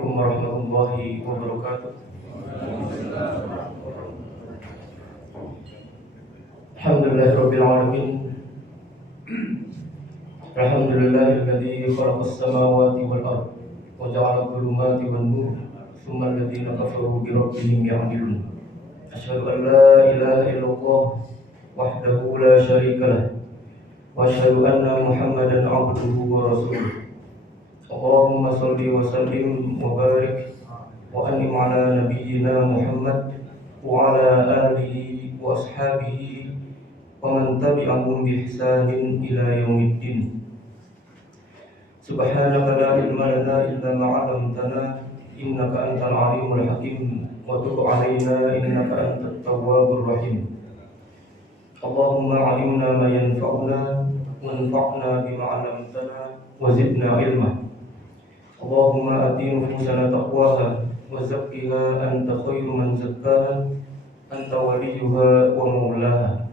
Assalamualaikum warahmatullahi wabarakatuh. Alhamdulillahirabbil alamin. Alhamdulillahilladzi khalaqas samawati wal ardh wa ja'ala adh-dhulumati wan nur, tsumma alladziina kafaru bi rabbihim ya'dilun. Asyhadu an la ilaha illallah wahdahu la syarika lah wa asyhadu anna Muhammadan 'abduhu wa rasuluh. Allahumma shalli wa sallim wa barik wa an'im 'ala nabiyyina Muhammad wa 'ala alihi wa ashabihi wa man tabi'ahum bi ihsanin ila yaumiddin. Subhanaka la ilma lana illa ma 'allamtana innaka antal 'alimul hakim wa tub 'alaina innaka antat tawwabur rahim. Allahumma 'allimna ma yanfa'una wanfa'na bima 'allamtana wa zidna ilma. Allahumma ati nufusana taqwaha wa zakkiha anta khairu man zakkaha anta waliyuha wa maulaha.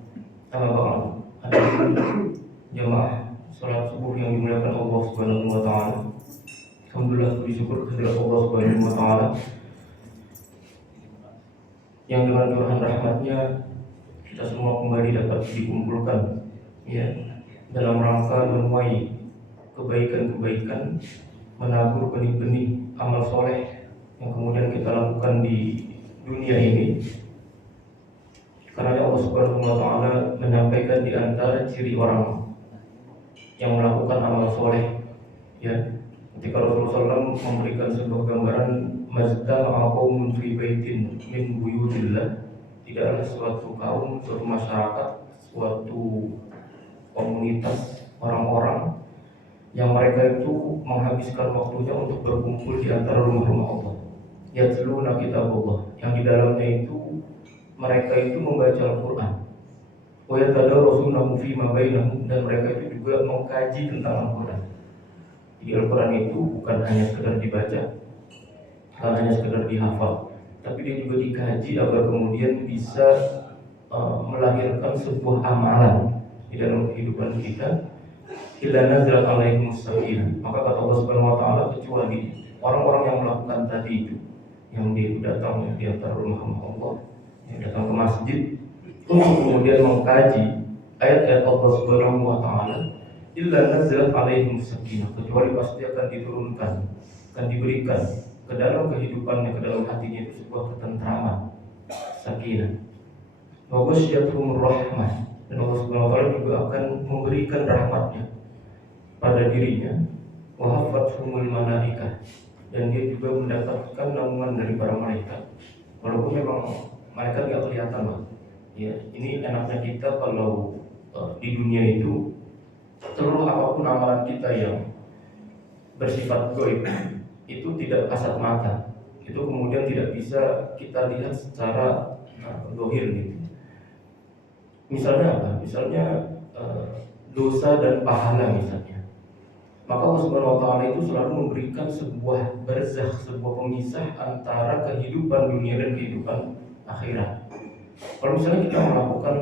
Amma ba'du. Hadirin jamaah salat subuh yang dimuliakan Allah Subhanahu wa taala. Alhamdulillah, puji syukur kehadirat Allah Subhanahu wa taala yang dengan curahan rahmatnya kita semua kembali dapat dikumpulkan dalam rangka menuai kebaikan-kebaikan, menabur benih-benih amal soleh yang kemudian kita lakukan di dunia ini. Karena Allah Subhanahu wa taala menyampaikan di antara ciri orang yang melakukan amal soleh, ketika Rasulullah SAW memberikan sebuah gambaran, mazdama'a qaumun fi baitin min buyutillah, tidaklah suatu kaum, suatu masyarakat, suatu komunitas orang-orang yang mereka itu menghabiskan waktunya untuk berkumpul di antara rumah-rumah Allah. Yatluna kitabullah, yang di dalamnya itu mereka itu membaca Al-Quran. Wa yatadarasunahu fima bainahum, dan mereka itu juga mengkaji tentang Al-Quran. Jadi Al-Quran itu bukan hanya sekedar dibaca, bukan hanya sekedar dihafal, tapi dia juga dikaji agar kemudian bisa melahirkan sebuah amalan di dalam kehidupan kita. Illa nazalat alaikumus sakinah, maka kata Allah Subhanahu wa taala, kecuali orang-orang yang melakukan tadi itu, yang dia datang di antara rumah-rumah Allah, yang datang ke masjid untuk kemudian mengkaji ayat-ayat Allah Subhanahu wa taala, illa nazalat alaikumus sakinah, kecuali pasti akan diturunkan, akan diberikan ke dalam kehidupannya, ke dalam hatinya itu sebuah ketentraman, sakinah. Wa ghasyiyatuhumur rahmah, dan Allah Subhanahu wa taala juga akan memberikan rahmatnya pada dirinya. Wa hafathumul malaikah, dan dia juga mendapatkan naungan dari para malaikat. Walaupun memang malaikat enggak kelihatan, Pak. Ini enaknya kita kalau di dunia itu seluruh apapun amalan kita yang bersifat gaib itu tidak kasat mata, itu kemudian tidak bisa kita lihat secara zahir gitu. Misalnya apa? Misalnya dosa dan pahala misalnya. Maka Allah Subhanahu wa taala itu selalu memberikan sebuah barzakh, sebuah pemisah antara kehidupan dunia dan kehidupan akhirat. Kalau misalnya kita melakukan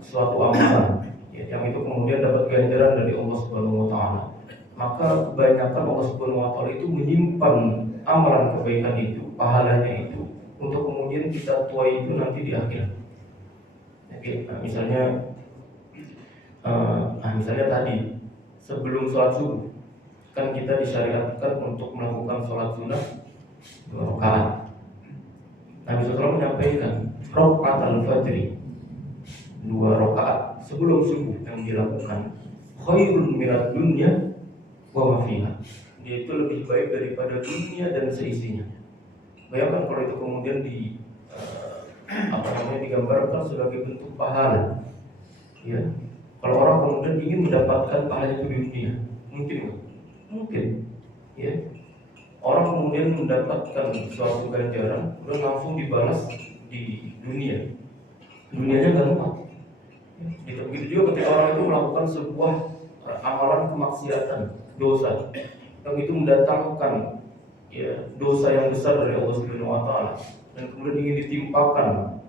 suatu amalan yang itu kemudian dapat ganjaran dari Allah Subhanahu wa taala, maka kebanyakan Allah Subhanahu wa taala itu menyimpan amalan kebaikan itu, pahalanya itu, untuk kemudian kita tuai itu nanti di akhirat. Misalnya tadi sebelum sholat subuh kan kita disyariatkan untuk melakukan sholat sunnah 2 rakaat. Nabi SAW menyampaikan rakaat al-fajri 2 rakaat sebelum subuh yang dilakukan khairun minad dunya wa ma fiha, dia itu lebih baik daripada dunia dan seisinya. Bayangkan kalau itu kemudian digambarkan sebagai bentuk pahala. Kalau orang kemudian ingin mendapatkan pahala itu di dunia, mungkin nggak? Mungkin. Orang kemudian mendapatkan suatu ganjaran, kemudian langsung dibalas di dunia. Dunianya nggak muat. Begitu juga ketika orang itu melakukan sebuah amalan kemaksiatan, dosa, yang itu mendatangkan dosa yang besar dari Allah Subhanahu wa taala, dan kemudian ingin ditimpakan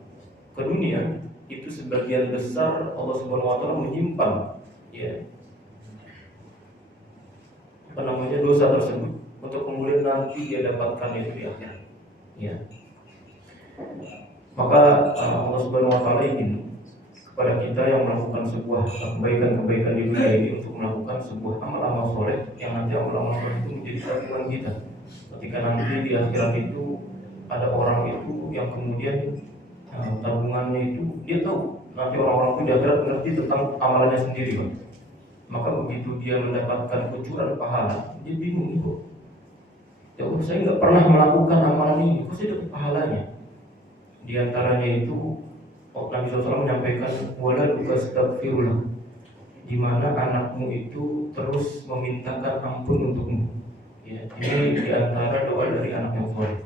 ke dunia, itu sebagian besar Allah Subhanahu wa taala menyimpan dosa tersebut. untuk kemudian nanti dia dapatkan itu di akhirat. Ya. Maka Allah Subhanahu wa taala ingin kepada kita yang melakukan sebuah kebaikan-kebaikan di dunia ini untuk melakukan sebuah amal-amal soleh yang nanti amal-amal soleh itu menjadi tabungan kita. Ketika nanti di akhirat itu ada orang itu yang kemudian tabungannya itu dia tahu nanti orang-orang itu di akhirat mengerti tentang amalannya sendiri, Pak. Maka begitu dia mendapatkan kucuran pahala, dia bingung kok. Ya Allah, saya nggak pernah melakukan amalan ini, kok saya dapat pahalanya? Di antaranya itu Nabi SAW menyampaikan wala tukastaghfirullah, di mana anakmu itu terus memintakan ampun untukmu. Ya, ini di antara doa dari anak yang soleh.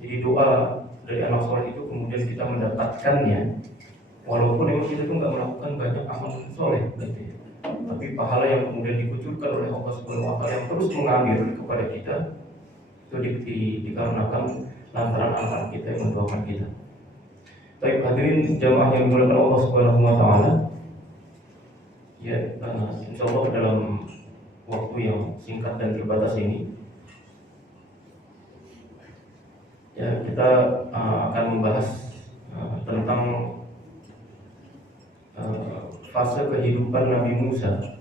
Jadi doa dari anak soleh itu kemudian kita mendapatkannya, walaupun memang kita itu nggak melakukan banyak amal soleh, berarti. Tapi pahala yang kemudian dikucurkan oleh Allah Subhanahu wa taala yang terus mengalir kepada kita itu dikarenakan lantaran anak kita yang mendoakan kita. Baik hadirin jamaah yang dimuliakan Allah Subhanahu wa taala. Ya, insyaallah dalam waktu yang singkat dan terbatas ini ya kita akan membahas tentang fase kehidupan Nabi Musa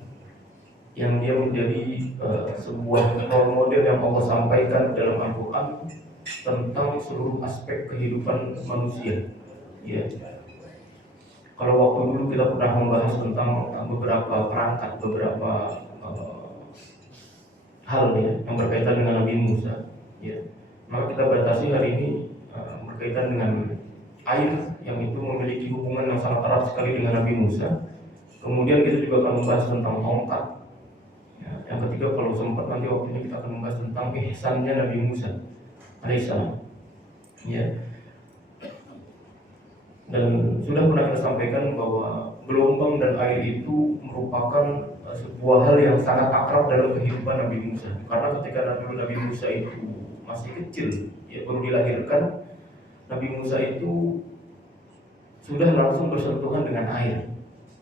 yang dia menjadi sebuah role model yang Allah sampaikan dalam Al-Quran tentang seluruh aspek kehidupan manusia. Ya, kalau waktu dulu kita pernah membahas tentang beberapa perangkat, beberapa hal ya yang berkaitan dengan Nabi Musa. Ya, maka kita batasi hari ini berkaitan dengan air yang itu memiliki hubungan yang sangat erat sekali dengan Nabi Musa. Kemudian kita juga akan membahas tentang tongkat. Ya, yang ketiga kalau sempat nanti waktunya kita akan membahas tentang ihsannya Nabi Musa alaihissalam. Ya. Dan sudah pernah kita sampaikan bahwa gelombang dan air itu merupakan sebuah hal yang sangat akrab dalam kehidupan Nabi Musa. Karena ketika Nabi Musa itu masih kecil, ya baru dilahirkan, Nabi Musa itu sudah langsung bersentuhan dengan air.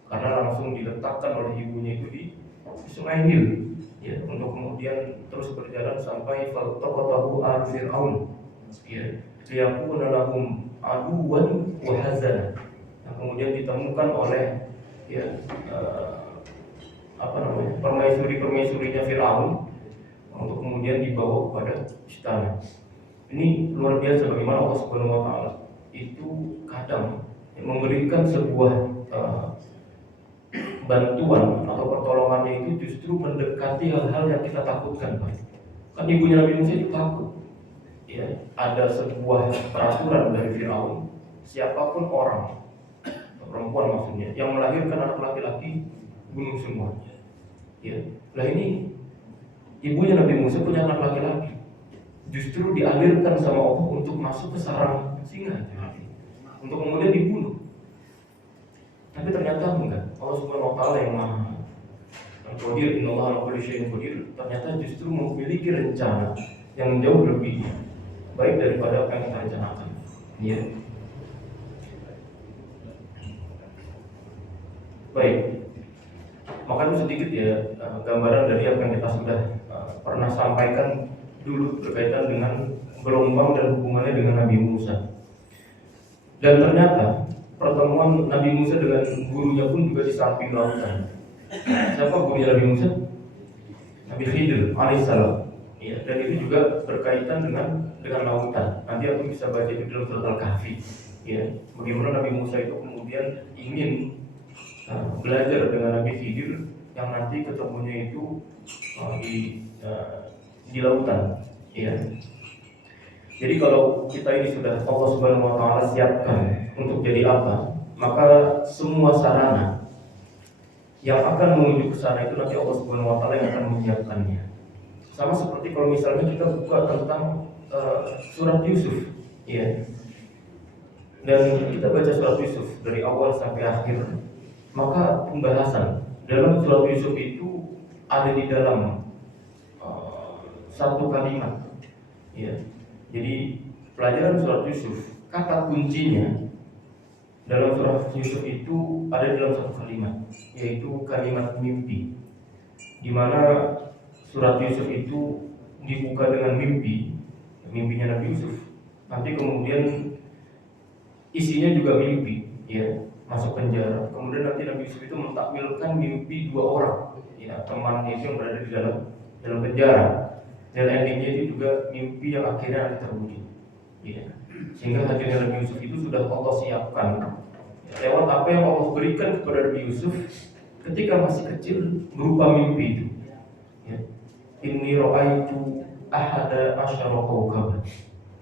Karena langsung diletakkan oleh ibunya itu di Sungai Nil, ya, untuk kemudian terus berjalan sampai faltaqatahu al Fir'aun, ya, liyakuna lahum aduwan wa hazana. Nah, kemudian ditemukan oleh ya permaisuri-permaisurinya Firaun untuk kemudian dibawa kepada istana. Ini luar biasa bagaimana Allah Subhanahu wa taala itu kadang memberikan sebuah bantuan atau pertolongannya itu justru mendekati hal-hal yang kita takutkan, Pak. Kan ibunya Nabi Musa itu takut. Ya, ada sebuah peraturan dari Firaun, siapapun orang, perempuan maksudnya, yang melahirkan anak laki-laki bunuh semua. Ya, lah ini ibunya Nabi Musa punya anak laki-laki, justru dialirkan sama Allah untuk masuk ke sarang singa, untuk kemudian dibunuh. Tapi ternyata enggak. Allah Subhanahu wa taala yang Maha Qadir, innallaha ala kulli syai'in qadir, ternyata justru memiliki rencana yang jauh lebih baik daripada apa yang kita rencanakan. Ya. Baik. Maka itu sedikit ya gambaran dari apa yang kita sudah pernah sampaikan dulu berkaitan dengan gelombang dan hubungannya dengan Nabi Musa. Dan ternyata pertemuan Nabi Musa dengan gurunya pun juga di samping lautan. Siapa gurunya Nabi Musa? Nabi Khidir alaihissalam. Ya, dan itu juga berkaitan dengan lautan. Nanti aku bisa baca di dalam surat Al-Kahfi. Ya, bagaimana Nabi Musa itu kemudian ingin belajar dengan Nabi Khidir yang nanti ketemunya itu di lautan. Ya. Jadi kalau kita ini sudah Allah Subhanahu wa taala siapkan untuk jadi apa, maka semua sarana yang akan menuju ke sana itu nanti Allah Subhanahu wa taala yang akan menyiapkannya. Sama seperti kalau misalnya kita buka tentang surat Yusuf, ya. Dan kita baca surat Yusuf dari awal sampai akhir, maka pembahasan dalam surat Yusuf itu ada di dalam satu kalimat, ya. Jadi pelajaran surat Yusuf, kata kuncinya dalam surat Yusuf itu ada dalam satu kalimat, yaitu kalimat mimpi, di mana surat Yusuf itu dibuka dengan mimpinya Nabi Yusuf. Nanti kemudian isinya juga mimpi, ya, masuk penjara. Kemudian nanti Nabi Yusuf itu mentakwilkan mimpi dua orang, ya, temannya itu yang berada di dalam penjara. Dan endingnya itu juga mimpi yang akhirnya nanti terwujud, ya. Sehingga hadirnya Nabi Yusuf itu sudah Allah siapkan, ya, lewat apa yang Allah berikan kepada Nabi Yusuf ketika masih kecil berupa mimpi itu, ya. Inni ra'aitu ahada asyara kawkaban.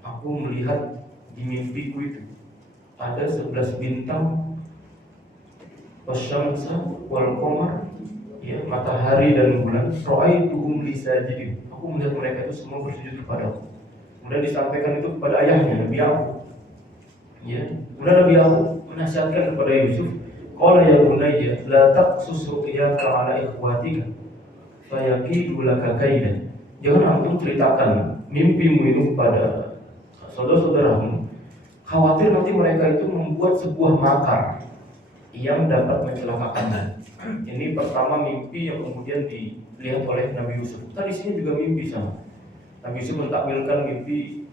Aku melihat di mimpiku itu ada 11 bintang, wasyamsa wal qamar, ya, matahari dan bulan. Ra'aituhum li sajidin. Aku melihat mereka itu semua bersujud kepadaku. Kemudian disampaikan itu kepada ayahnya Nabi Yakub, ya. Kemudian Nabi Yakub menasihatkan kepada Yusuf, qala ya bunayya la taqsus ru'yaka ala ikhwatika fayakidu laka kaidan. Jangan antum ceritakan mimpimu itu kepada saudara-saudaramu, khawatir nanti mereka itu membuat sebuah makar yang dapat mencelakakanmu. Ini pertama mimpi yang kemudian dilihat oleh Nabi Yusuf. Tadi sini juga mimpi sama. Nabi Yusuf mentakwilkan mimpi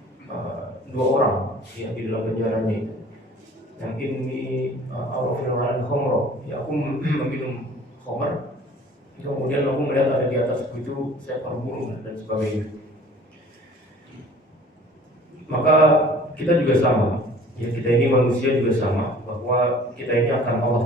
dua orang, ya, di dalam penjaranya itu. Yang ini Arafin Khomro, ya, aku meminum khamar. Kemudian aku melihat ada di atasku itu seekor burung dan sebagainya. Maka kita juga sama, ya, kita ini manusia juga sama, bahwa kita ini akan Allah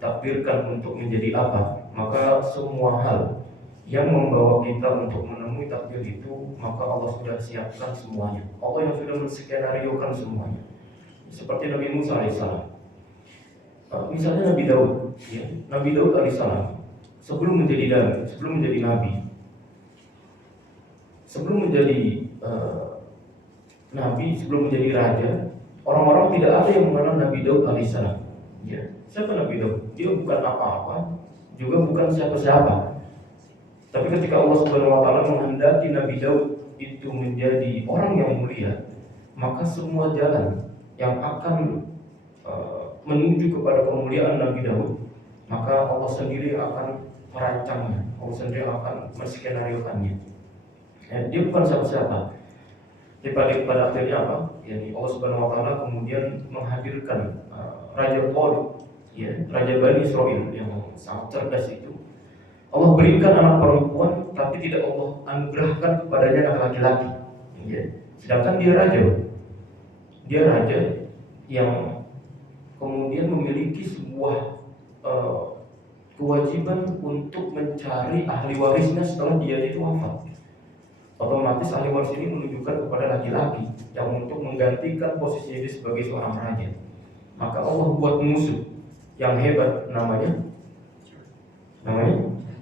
takdirkan untuk menjadi apa. Maka semua hal yang membawa kita untuk menemui takdir itu, maka Allah sudah siapkan semuanya. Allah yang sudah menskenariokan semuanya. Seperti Nabi Musa alaihissalam, misalnya Nabi Daud, ya, Nabi Daud alaihissalam sebelum menjadi nabi, sebelum menjadi raja, orang-orang tidak ada yang mengenal Nabi Daud alaihissalam. Ya, siapa Nabi Daud? Dia bukan apa-apa, juga bukan siapa-siapa. Tapi ketika Allah Subhanahu wa taala menghendaki Nabi Daud itu menjadi orang yang mulia, maka semua jalan yang akan menuju kepada kemuliaan Nabi Daud, maka Allah sendiri akan merancangnya, Allah sendiri akan menskenariokannya. Ya, dia bukan siapa-siapa. Pada akhirnya apa? Yani Allah Subhanahu wa taala kemudian menghadirkan Raja Thalib, ya, Raja Bani Israil yang sangat cerdas itu. Allah berikan anak perempuan, tapi tidak Allah anugerahkan kepadanya anak laki-laki, ya. Sedangkan dia raja yang kemudian memiliki sebuah kewajiban untuk mencari ahli warisnya setelah dia itu wafat. Otomatis ahli waris ini menunjukkan kepada laki-laki yang untuk menggantikan posisinya dia sebagai seorang raja. Maka Allah buat musuh yang hebat, namanya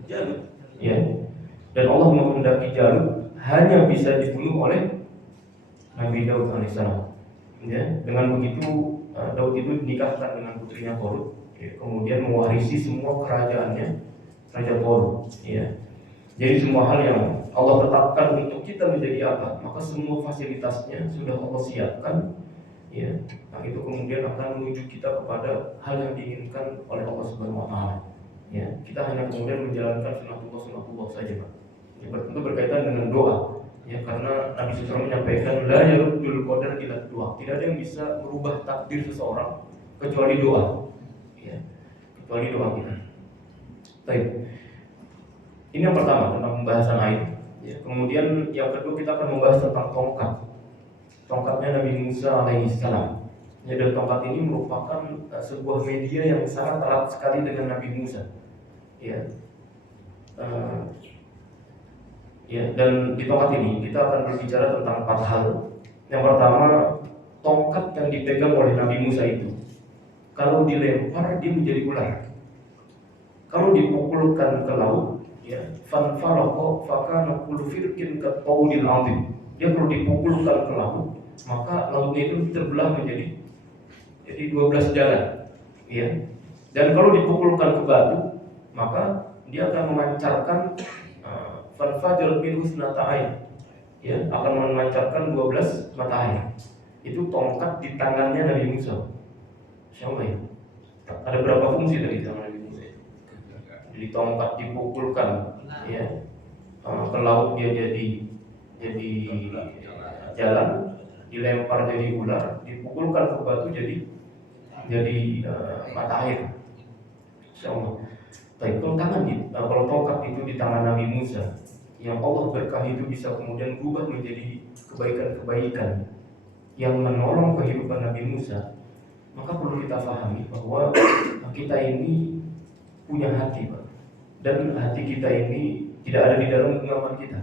Jalut, ya. Dan Allah menghendaki Jalut hanya bisa dibunuh oleh Nabi Daud alaihissalam, ya. Dengan begitu Daud itu dinikahkan dengan putrinya Thalut, ya. Kemudian mewarisi semua kerajaannya Raja Thalut, ya. Jadi semua hal yang Allah tetapkan untuk kita menjadi apa, maka semua fasilitasnya sudah Allah siapkan, ya. Nah, itu kemudian akan menuju kita kepada hal yang diinginkan oleh Allah Subhanahu wa taala. Ya, kita hanya kemudian menjalankan sunatullah saja, Pak. Ya, tentu berkaitan dengan doa. Ya, karena Nabi SAW menyampaikan la yaruddul qadar illa doa. Tidak ada yang bisa merubah takdir seseorang kecuali doa. Ya, kecuali doa kita. Baik. Ini yang pertama tentang pembahasan air. Ya, kemudian yang kedua kita akan membahas tentang tongkat. Tongkatnya Nabi Musa alaihissalam. Ya, dan tongkat ini merupakan sebuah media yang sangat erat sekali dengan Nabi Musa. Ya, dan di tongkat ini kita akan berbicara tentang 4 hal. Yang pertama, tongkat yang dipegang oleh Nabi Musa itu, kalau dilempar dia menjadi ular. Kalau dipukulkan ke laut, ya, fanfalaqa fakana kullu firqin kattaudil azim. Dia kalau dipukulkan ke laut, maka lautnya itu terbelah menjadi 12 jalan, ya. Dan kalau dipukulkan ke batu, maka dia akan memancarkan fanfajal min husnata ain, ya, akan memancarkan 12 mata air. Itu tongkat di tangannya Nabi Musa. Siapa ya? Ada berapa fungsi tadi di tangan Nabi Musa? Jadi tongkat dipukulkan, ya, ke laut dia jadi jadi jalan, dilempar jadi ular, dipukulkan ke batu jadi mata air. Insyaallah. Baik, kalau tongkat itu di tangan Nabi Musa, yang Allah berkahi itu bisa kemudian berubah menjadi kebaikan-kebaikan yang menolong kehidupan Nabi Musa, maka perlu kita pahami bahwa kita ini punya hati, Pak. Dan hati kita ini tidak ada di dalam genggaman kita.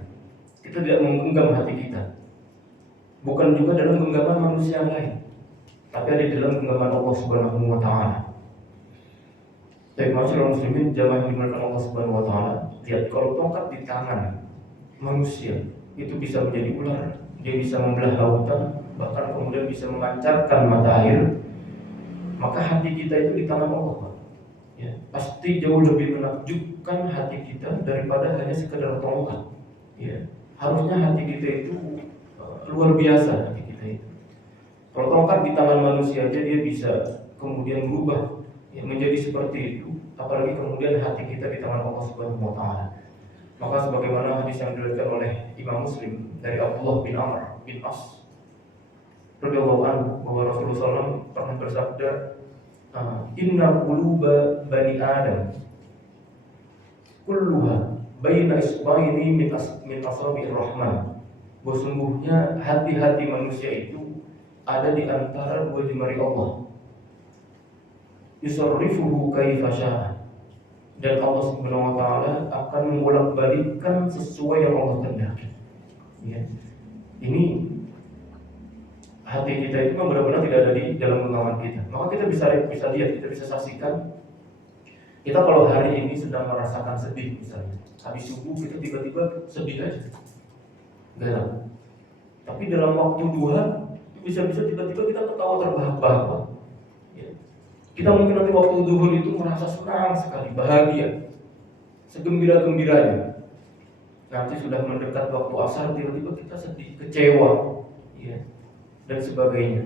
Kita tidak menggenggam hati kita. Bukan juga dalam genggaman manusia yang lain, tapi ada di dalam genggaman Allah Subhanahu wa taala. Baik, masyarakat muslimin jamaah yang dimuliakan Allah Subhanahu wa taala, lihat kalau tongkat di tangan manusia itu bisa menjadi ular, dia bisa membelah lautan, bahkan kemudian bisa memancarkan mata air, maka hati kita itu di tangan Allah, Pak. Ya, pasti jauh lebih menakjubkan hati kita daripada hanya sekedar tongkat. Ya, harusnya hati kita itu luar biasa hati kita itu. Kalau tongkat di tangan manusia aja dia bisa kemudian berubah ya, menjadi seperti itu, apalagi kemudian hati kita di tangan Allah Subhanahu wa taala. Maka sebagaimana hadis yang diriwayatkan oleh Imam Muslim dari Abdullah bin Amr bin As radhiyallahu anhu bahwa Rasulullah SAW pernah bersabda, "Inna quluba bani Adam kulluha baina isbaini min asabi'ir rahman." Bahwa sungguhnya hati-hati manusia itu ada di antara dua jemari Allah. Yusarrifuhu kaifa syaa. Dan Allah Subhanahu wa taala akan membolak-balikkan sesuai yang Allah kehendaki. Ya. Ini hati kita itu kan benar-benar tidak ada di dalam genggaman kita. Maka kita bisa lihat, kita bisa saksikan. Kita kalau hari ini sedang merasakan sedih misalnya, habis subuh kita tiba-tiba sedih aja, galau. Tapi dalam waktu duha bisa-bisa tiba-tiba kita ketawa terbahak-bahak. Kita mungkin nanti waktu zuhur itu merasa senang sekali, bahagia, segembira-gembiranya. Nanti sudah mendekat waktu asar, tiba-tiba kita sedih, kecewa, ya, dan sebagainya.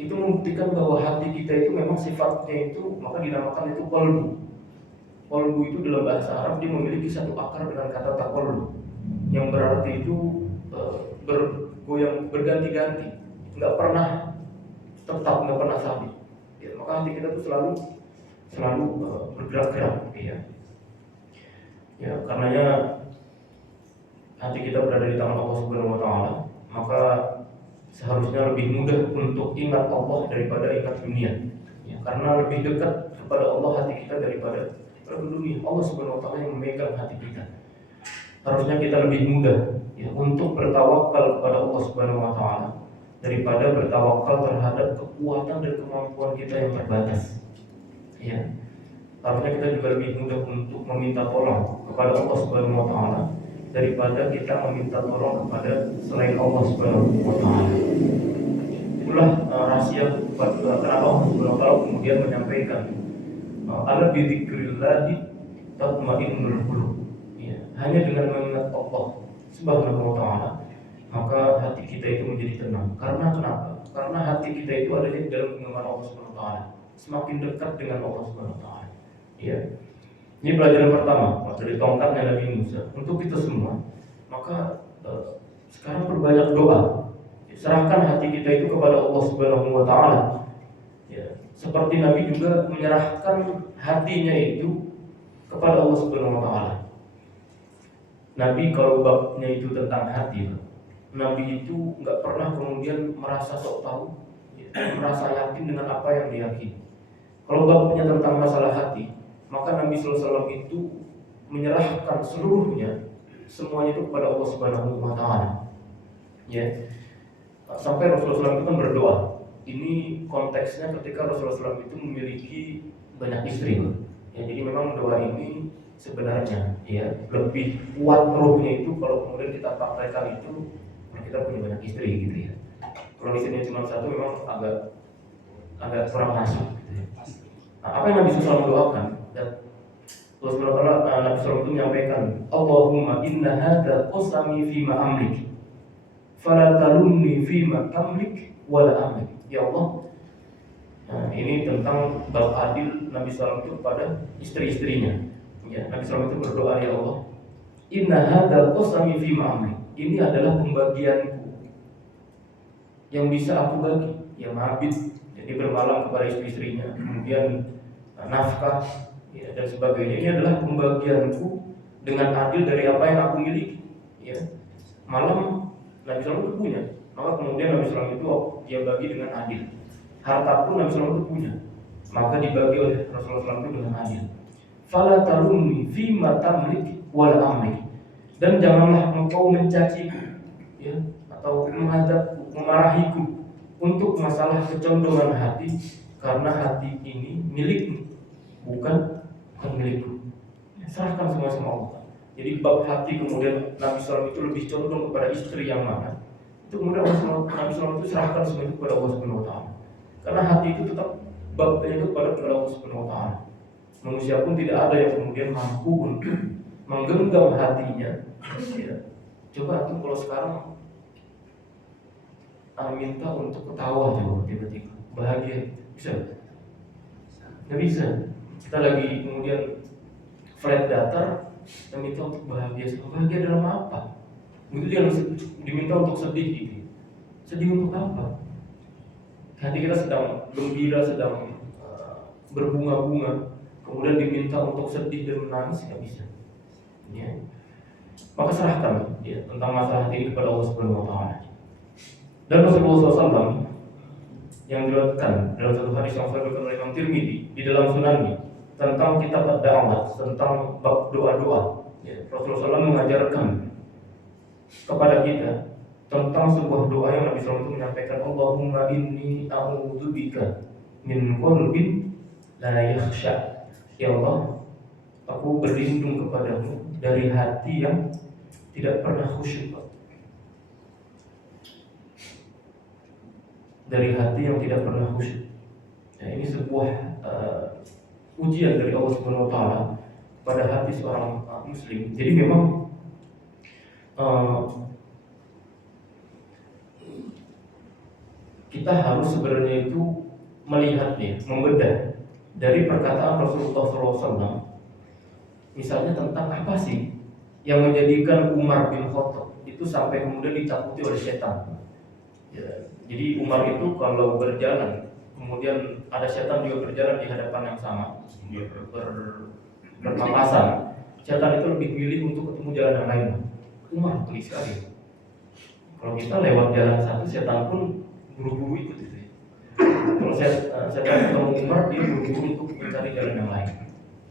Itu membuktikan bahwa hati kita itu memang sifatnya itu, maka dinamakan itu qalbu. Qalbu itu dalam bahasa Arab dia memiliki satu akar dengan kata taqallub, yang berarti itu bergoyang, berganti-ganti, nggak pernah tetap, nggak pernah stabil. Ya, maka hati kita tuh selalu bergerak-gerak, ya. Ya, karenanya hati kita berada di tangan Allah Subhanahu wa taala, maka seharusnya lebih mudah untuk ingat Allah daripada ingat dunia. Ya, karena lebih dekat kepada Allah hati kita daripada dunia. Allah Subhanahu wa taala yang memegang hati kita. Harusnya kita lebih mudah ya untuk bertawakal kepada Allah Subhanahu wa taala daripada bertawakal terhadap kekuatan dan kemampuan kita yang terbatas. Ya. Harusnya kita juga lebih mudah untuk meminta tolong kepada Allah Subhanahu wa taala daripada kita meminta tolong kepada selain Allah Subhanahu wa taala. Itulah rahasia kenapa Allah Subhanahu wa taala kemudian menyampaikan ala bi dzikrillah tatma'innul qulub. Ya, hanya dengan mengingat Allah Subhanahu wa taala maka hati kita itu menjadi tenang. Karena kenapa? Karena hati kita itu ada di dalam genggaman Allah Subhanahu wa taala. Semakin dekat dengan Allah Subhanahu wa taala. Ya. Ini pelajaran pertama dari tongkatnya Nabi Musa untuk kita semua. Maka sekarang perbanyak doa. Serahkan hati kita itu kepada Allah Subhanahu wa taala. Ya. Seperti Nabi juga menyerahkan hatinya itu kepada Allah Subhanahu wa taala. Nabi kalau babnya itu tentang hati, Nabi itu nggak pernah kemudian merasa sok tahu, merasa yakin dengan apa yang diyakini. Kalau babnya tentang masalah hati, maka Nabi SAW itu menyerahkan semuanya itu kepada Allah Subhanahu wa taala. Ya. Sampai Rasulullah SAW itu kan berdoa. Ini konteksnya ketika Rasulullah SAW itu memiliki banyak istri. Ya, jadi memang doa ini sebenarnya ya lebih kuat ruhnya itu kalau kemudian kita praktekkan itu kita punya banyak istri gitu ya. Kalau istrinya cuma satu memang agak kurang masuk gitu ya. Nah, apa yang Nabi SAW mendoakan dan Nabi SAW itu menyampaikan, Allahumma inna hadza qasami fima amlik fala talumni fima tamlik wala amlik. Ya Allah, nah, ini tentang bab adil Nabi SAW itu kepada istri-istrinya. Ya, Nabi SAW itu berdoa, ya Allah, inna hadza qasami fima amlik. ini adalah pembagianku yang bisa aku bagi, yang mabit, jadi bermalam kepada istri-istrinya, kemudian nafkah, ya, dan sebagainya. Ini adalah pembagianku dengan adil dari apa yang aku miliki. Ya. Malam Nabi SAW itu punya, maka kemudian Nabi SAW itu dia bagi dengan adil. Harta pun Nabi SAW itu punya, maka dibagi oleh Rasulullah SAW itu dengan adil. Fala tarumni fima tamlik wal amlik, dan janganlah engkau mencaciku, ya, atau menghadapku, memarahiku untuk masalah kecondongan hati, karena hati ini milikmu, bukan milikku. Serahkan semua sama Allah. Jadi bab hati kemudian Nabi SAW itu lebih condong kepada istri yang mana, itu kemudian Nabi SAW itu serahkan semua itu kepada Allah Subhanahu Wa Taala. Karena hati itu tetap babnya itu kepada Allah Subhanahu Wa Taala. Manusia pun tidak ada yang kemudian mampu untuk menggenggam hatinya. Ya. Coba tuh kalau sekarang minta untuk ketawa coba tiba-tiba bahagia, bisa? Nggak bisa. Kita lagi kemudian flat datar dan minta untuk bahagia. Bahagia dalam apa? Begitu dia diminta untuk sedih gitu. Sedih untuk apa? Hati kita sedang gembira, sedang berbunga-bunga, kemudian diminta untuk sedih dan menangis, nggak bisa. Ya. Maka serahkan ya, tentang masalah ini kepada Allah Subhanahu Wa Taala. Dan Rasulullah SAW yang diriwayatkan dalam satu hadis yang diriwayatkan oleh Imam Tirmidzi di dalam Sunannya tentang kitab ad-da'wah, tentang bab doa-doa. Ya, Rasulullah SAW mengajarkan kepada kita tentang sebuah doa yang Nabi SAW itu menyampaikan, Allahumma inni a'udzubika min qalbin la yakhsha. Ya Allah, aku berlindung kepadamu dari hati yang tidak pernah khusyuk. Dari hati yang tidak pernah khusyuk. Nah, ini sebuah ujian dari Allah Subhanahu Wa Taala pada hati seorang Muslim. Jadi memang kita harus sebenarnya itu melihatnya, membedah dari perkataan Rasulullah SAW. Misalnya tentang apa sih yang menjadikan Umar bin Khattab itu sampai kemudian dicakuti oleh setan. Ya, jadi Umar itu kalau berjalan, kemudian ada setan juga berjalan di hadapan yang sama, berpapasan. Setan itu lebih milih untuk ketemu jalan yang lain. Umar tulis sekali. Kalau kita lewat jalan satu, setan pun buru-buru ikut itu. Kalau setan ketemu Umar, dia buru-buru untuk mencari jalan yang lain.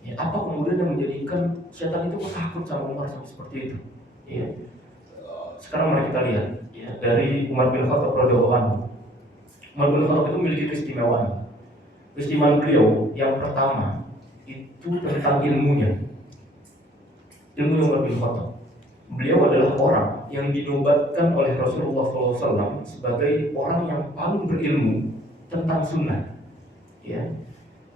Ya, apa kemudian yang menjadikan setan itu takut sama Umar sampai seperti itu? Ya. Sekarang mari kita lihat ya, dari Umar bin Khattab radhiyallahu anhu. Umar bin Khattab itu memiliki keistimewaan. Keistimewaan beliau yang pertama itu tentang ilmunya. Ilmu Umar bin Khattab. Beliau adalah orang yang dinobatkan oleh Rasulullah SAW sebagai orang yang paling berilmu tentang sunnah. Ya.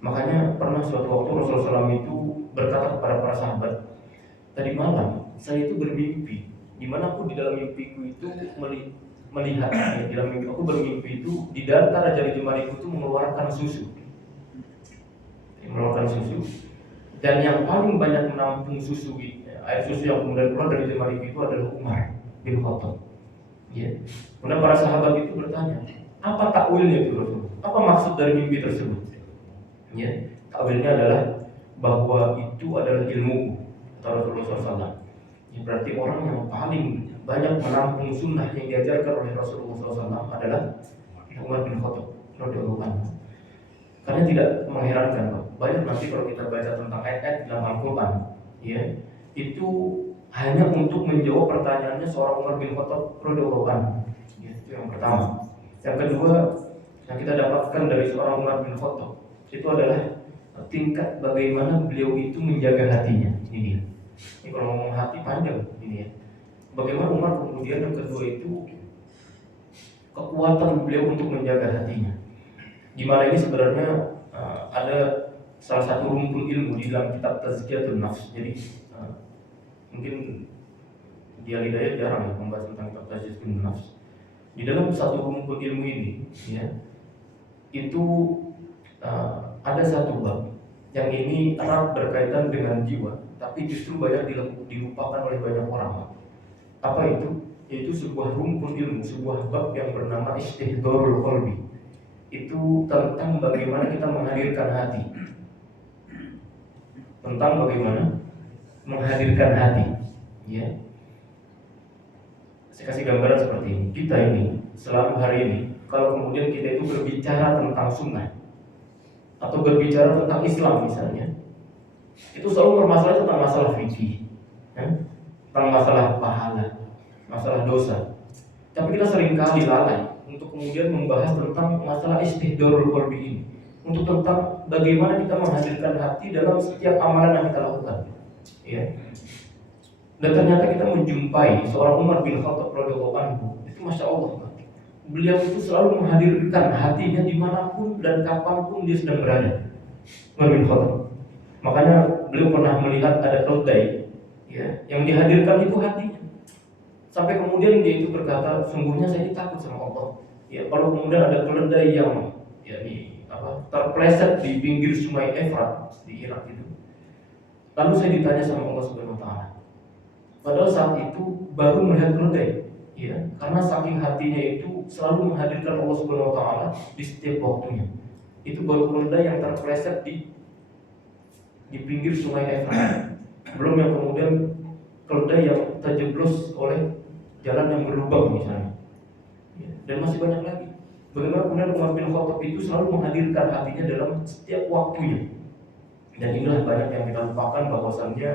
Makanya pernah suatu waktu Rasulullah SAW itu berkata kepada para sahabat, tadi malam saya itu bermimpi, di mana aku di dalam mimpiku itu melihat, ya, di dalam mimpi aku bermimpi itu di antara jari jemariku itu mengeluarkan susu, dan yang paling banyak menampung susu, air susu yang kemudian keluar dari jemariku itu adalah Umar bin Khattab. Ya. Kemudian para sahabat itu bertanya, apa takwilnya itu Rasul? Apa maksud dari mimpi tersebut? Ya, takwilnya adalah bahwa itu adalah ilmu kata Rasulullah SAW. Ya, berarti orang yang paling banyak menampung sunnah yang diajarkan oleh Rasulullah SAW adalah Umar bin Khattab radhiyallahu anhu. Karena tidak mengherankan, banyak nanti kalau kita baca tentang ayat-ayat dalam Al-Quran, ya, itu hanya untuk menjawab pertanyaannya seorang Umar bin Khattab radhiyallahu anhu. Ya, itu yang pertama. Yang kedua yang kita dapatkan dari seorang Umar bin Khattab itu adalah tingkat bagaimana beliau itu menjaga hatinya. Ini dia. Ini kalau ngomong hati panjang ini ya. Bagaimana Umar kemudian yang kedua itu kekuatan beliau untuk menjaga hatinya. Gimana ini sebenarnya ada salah satu rumpun ilmu di dalam kitab Tazkiyatun Nafs. Jadi mungkin dia Hidayah jarang ya membahas tentang kitab Tazkiyatun Nafs. Di dalam satu rumpun ilmu ini, ya, itu ada satu bab yang ini erat berkaitan dengan jiwa, tapi justru banyak dilupakan oleh banyak orang. Apa itu? yaitu sebuah rumpun ilmu, sebuah bab yang bernama istihdharul qalbi. Itu tentang bagaimana kita menghadirkan hati. Tentang bagaimana menghadirkan hati, ya. Saya kasih gambaran seperti ini. Kita ini selalu hari ini, kalau kemudian kita itu berbicara tentang sunnah atau berbicara tentang Islam misalnya, itu selalu bermasalah tentang masalah fikih, ya? Tentang masalah pahala, masalah dosa. Tapi kita seringkali lalai untuk kemudian membahas tentang masalah istihdharul qalbi ini, untuk tentang bagaimana kita menghadirkan hati dalam setiap amalan yang kita lakukan, ya. Dan ternyata kita menjumpai seorang Umar bin Khattab radhiyallahu anhu, itu masya Allah, beliau itu selalu menghadirkan hatinya dimanapun dan kapanpun dia sedang berada. Umar bin Khattab, makanya beliau pernah melihat ada keledai, ya, yang dihadirkan itu hatinya. Sampai kemudian dia itu berkata, sungguhnya saya ini takut sama Allah. Ya, kalau kemudian ada keledai yang terpleset di pinggir sungai Efrat di Irak itu, lalu saya ditanya sama Allah Subhanahu Wa Taala. Padahal saat itu baru melihat keledai, ya, karena saking hatinya itu selalu menghadirkan Allah Subhanahu Wa Taala di setiap waktunya. Itu baru keledai yang terpleset di pinggir sungai Efrat. Belum yang kemudian keledai yang terjeblos oleh jalan yang berlubang misalnya, ya, dan masih banyak lagi. Bagaimana kemudian Umar bin Khattab itu selalu menghadirkan hatinya dalam setiap waktunya. Dan inilah banyak yang kita lupakan, bahwasannya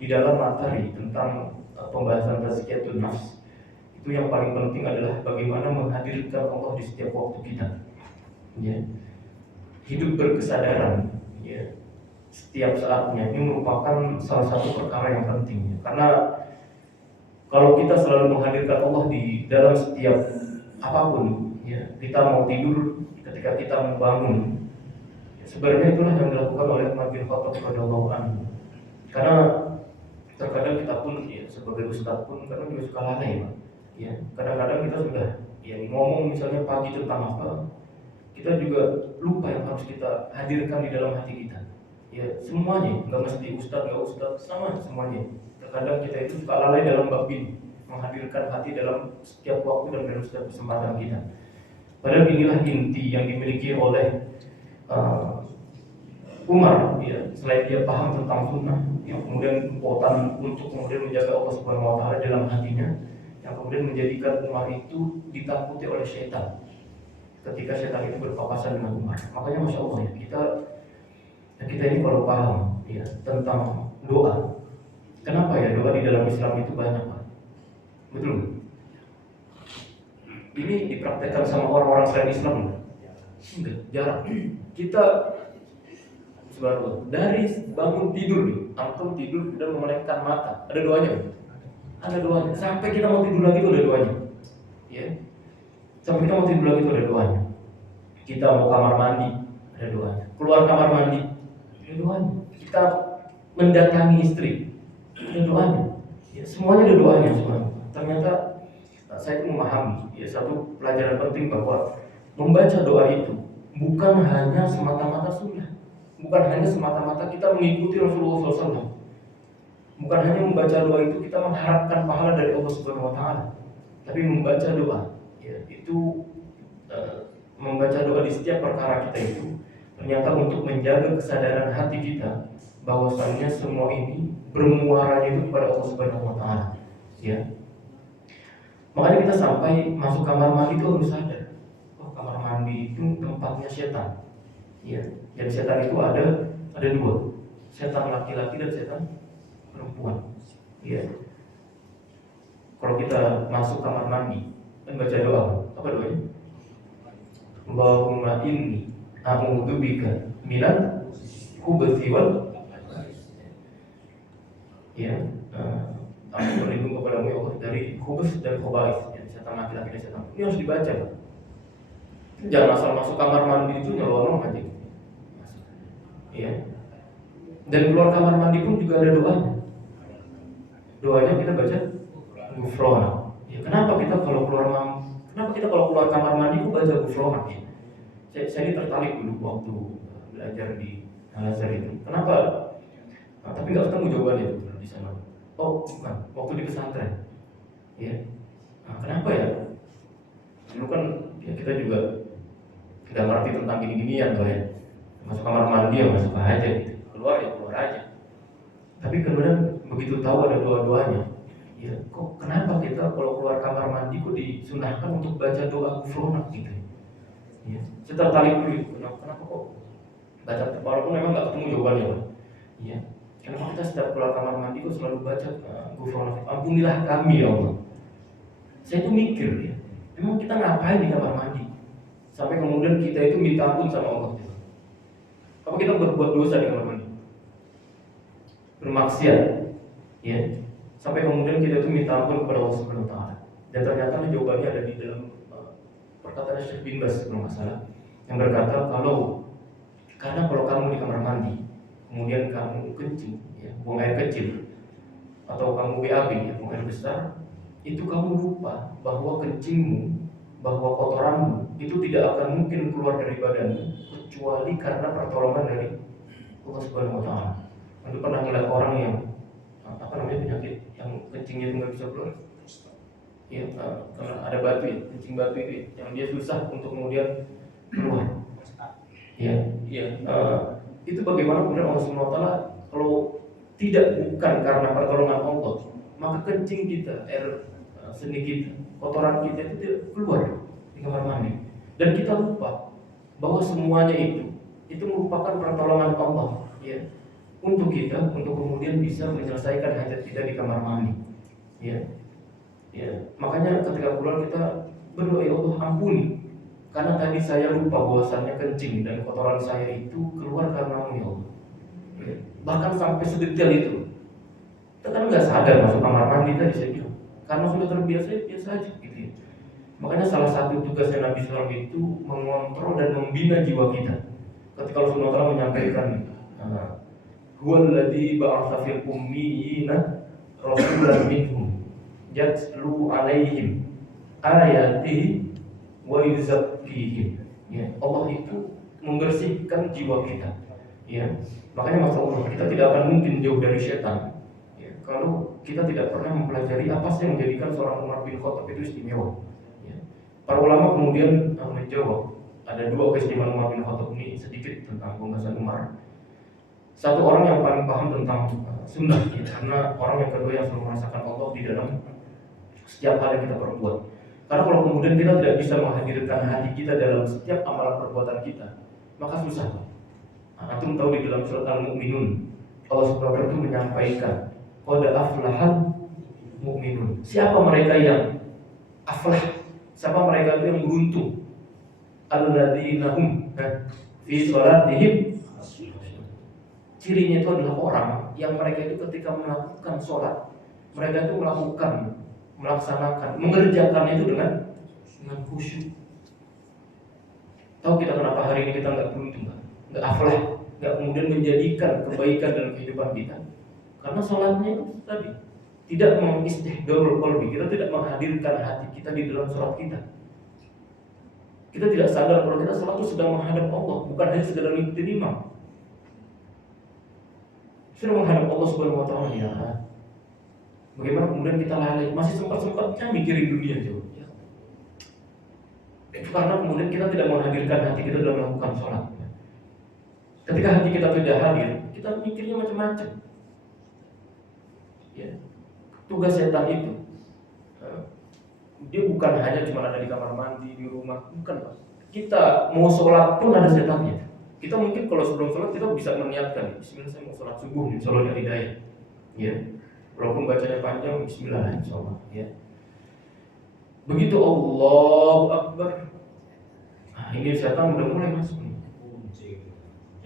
di dalam materi tentang pembahasan tazkiyatun nafs, itu yang paling penting adalah bagaimana menghadirkan Allah di setiap waktu kita, ya. Hidup berkesadaran, ya, setiap saatnya, ini merupakan salah satu perkara yang penting, ya. Karena kalau kita selalu menghadirkan Allah di dalam setiap apapun, ya, kita mau tidur, ketika kita mau bangun, ya, sebenarnya itulah yang dilakukan oleh Umar bin Khattab radhiyallahu anhu. Karena terkadang kita pun, ya, sebagai ustadz pun kadang juga suka lalai, Pak. Ya, kadang-kadang kita sudah, ya, ngomong misalnya pagi tentang apa, kita juga lupa yang harus kita hadirkan di dalam hati kita. Ya, semuanya, nggak mesti ustadz, nggak ustadz, sama semuanya. Terkadang kita itu suka lalai dalam bab ini, menghadirkan hati dalam setiap waktu dan dalam setiap kesempatan kita. Padahal inilah inti yang dimiliki oleh Umar, ya, selain dia paham tentang sunnah, yang kemudian kekuatan untuk kemudian menjaga Allah Subhanahu Wa Taala dalam hatinya, yang kemudian menjadikan Umar itu ditakuti oleh syaitan ketika syaitan itu berpapasan dengan Umar. Makanya masya Allah, ya, kita ini kalau paham, ya, tentang doa. Kenapa ya doa di dalam Islam itu banyak, Pak? Betul? Ini dipraktekkan sama orang-orang selain Islam? Enggak, jarang. Kita subhanallah, dari bangun tidur nih, antum tidur dan memelekkan mata, ada doanya? Ada doanya. Sampai kita mau tidur lagi itu ada doanya, ya. Sampai kita mau tidur lagi itu ada doanya. Kita mau kamar mandi, ada doanya. Keluar kamar mandi, ada doanya. Kita mendatangi istri, ada doanya, ya, semuanya ada doanya semua. Ternyata saya itu memahami, ya, satu pelajaran penting bahwa membaca doa itu bukan hanya semata-mata sunnah, bukan hanya semata-mata kita mengikuti Rasulullah SAW, bukan hanya membaca doa itu kita mengharapkan pahala dari Allah Subhanahu Wa Taala, tapi membaca doa, ya, itu membaca doa di setiap perkara kita itu ternyata untuk menjaga kesadaran hati kita bahwasannya semua ini bermuaranya itu kepada Allah Subhanahu Wa Taala, ya. Makanya kita sampai masuk kamar mandi itu harus sadar, oh, kamar mandi itu tempatnya setan, ya. Dan setan itu ada dua, setan laki-laki dan setan perempuan, ya. Kalau kita masuk kamar mandi dan baca doa, apa doanya? Allahumma inni a'udzubika minal khubuthi wal, ya, aku berlindung kepadamu ya Allah dari khubus dan khaba'ith, ya, setan laki-laki dan setan. Ini harus dibaca, Pak. Jangan asal masuk kamar mandi itu nyelonong aja, ya. Dan keluar kamar mandi pun juga ada doanya. Doanya kita baca ghufranak. Ya, kenapa kita kalau keluar kamar mandi kok baca ghufranak, ya? Saya ini tertarik dulu waktu belajar di Al-Azhar itu. Kenapa? Tapi nggak ketemu jawabannya itu di sana. Oh, bukan, waktu di pesantren, ya. Nah, kenapa ya? Dulu kan ya kita juga tidak ngerti tentang gini-ginian tuh ya. Masuk kamar mandi ya masuk aja gitu, keluar ya keluar aja. Tapi kemudian begitu tahu ada doa-doanya, ya kok kenapa kita kalau keluar kamar mandi kok disunahkan untuk baca doa ghufranak gitu? Ya, saya tertarik dulu, kenapa kok baca, walaupun memang nggak ketemu jawabannya, Pak. Ya, kenapa kita setiap keluar kamar mandi kok selalu baca ghufranak, ampunilah kami ya Allah. Saya tuh mikir ya, memang kita ngapain di kamar mandi sampai kemudian kita itu minta ampun sama Allah? Apa kita berbuat dosa di kamar mandi? Bermaksiat, ya, sampai kemudian kita itu minta ampun kepada Allah Subhanahu Wa Taala. Dan ternyata jawabannya ada di dalam perkataan Syekh bin Baz kalau nggak salah, yang berkata karena kalau kamu di kamar mandi, kemudian kamu kencing, ya, buang air kecil, atau kamu BAB, ya, buang air besar, itu kamu lupa bahwa kencingmu, bahwa kotoranmu itu tidak akan mungkin keluar dari badanmu kecuali karena pertolongan dari Allah Subhanahu Wa Taala. Anda pernah melihat orang yang penyakit yang kencingnya itu nggak bisa keluar? Ya, karena ada batu ya, kencing batu itu ya, yang dia susah untuk kemudian keluar. Ya, itu bagaimana kemudian Allah Subhanahu Wa Taala kalau tidak bukan karena pertolongan Allah, maka kencing kita, air seni kita, kotoran kita itu tidak keluar di kamar mandi. Dan kita lupa bahwa semuanya itu merupakan pertolongan Allah, ya, untuk kita, untuk kemudian bisa menyelesaikan hajat kita di kamar mandi, ya. Makanya ketika keluar kita berdoa, ya Allah ampuni, karena tadi saya lupa bahwasannya kencing dan kotoran saya itu keluar karena ya Allah. Ya. Bahkan sampai sedetail itu, kita kan nggak sadar masuk kamar mandi tadi saya bilang, karena sudah terbiasa biasa aja gitu ya. Makanya salah satu tugasnya Nabi SAW itu mengontrol dan membina jiwa kita. Ketika Rasulullah menyampaikan huwallazi ba'atsa fil ummiyina rasulan minhum yatlu alaihim ayatihi wa yuzakkihim. Ya, Allah itu membersihkan jiwa kita. Ya, makanya masalah kita tidak akan mungkin jauh dari setan. Ya, kalau kita tidak pernah mempelajari apa sih yang menjadikan seorang Umar bin Khattab itu istimewa. Ya. Para ulama kemudian menjawab ada dua keistimewaan Umar bin Khattab ini sedikit tentang pembahasan Umar. Satu orang yang paling paham tentang sunnah, ya, karena orang yang kedua yang selalu merasakan Allah di dalam setiap hal yang kita perbuat. Karena kalau kemudian kita tidak bisa menghadirkan hati kita dalam setiap amalan perbuatan kita, maka susah. Antum tahu di dalam surat Al-Mu'minun, Allah Subhanahu wa Ta'ala itu menyampaikan qad aflahal mu'minun. Siapa mereka yang aflah? Siapa mereka itu yang beruntung? Alladzina hum fi sholatihim. Cirinya itu adalah orang yang mereka itu ketika melakukan sholat, mereka itu melaksanakan, mengerjakan itu dengan khusyuk. Tahu kita kenapa hari ini kita nggak beruntung, nggak aflah, nggak kemudian menjadikan kebaikan dalam kehidupan kita? Karena sholatnya itu tadi tidak mengistihdorul qalbi, kita tidak menghadirkan hati kita di dalam sholat kita. Kita tidak sadar kalau kita sholat itu sedang menghadap Allah, bukan hanya sekedar ngikutin imam. Sudah menghadap Allah Subhanahu wa Ta'ala, ya. Bagaimana kemudian kita lalai, masih sempat-sempatnya mikirin dunia jauh. Ya. Itu karena kemudian kita tidak menghadirkan hati kita dalam melakukan sholat. Ketika hati kita tidak hadir, kita mikirnya macam-macam. Ya. Tugas setan itu, dia bukan hanya cuma ada di kamar mandi, di rumah, bukan, Pak. Kita mau sholat pun ada setannya. Kita mungkin kalau sebelum sholat kita bisa meniatkan, bismillah saya mau sholat subuh, insya Allah ada hidayah. Ya. Walaupun bacanya panjang, bismillah insyaallah, ya. Begitu Allahu Akbar, nah, ini setan udah mulai masuk nih.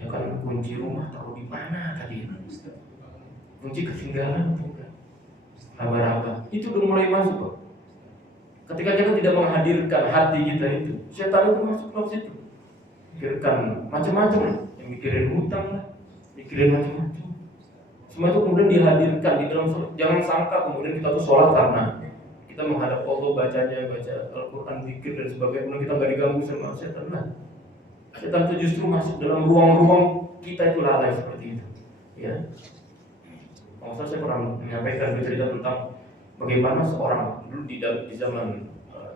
Ya kan, kunci rumah taruh di mana tadi? Kunci ketinggalan atau enggak? Raba-raba. Itu udah mulai masuk, Pak. Ketika kita tidak menghadirkan hati kita itu, setan itu masuk ke situ. Mikirkan macam-macam, yang mikirin hutang lah, mikirin macam-macam. Semua itu kemudian dihadirkan di dalam sholat. Jangan sangka kemudian kita tuh sholat karena kita menghadap Allah, baca Al-Quran, zikir dan sebagainya, kemudian kita nggak diganggu sama setan. Nah, setan itu justru masuk dalam ruang-ruang kita itu lalai seperti itu. Ya, maksudnya saya pernah menyampaikan cerita tentang bagaimana seorang dulu di zaman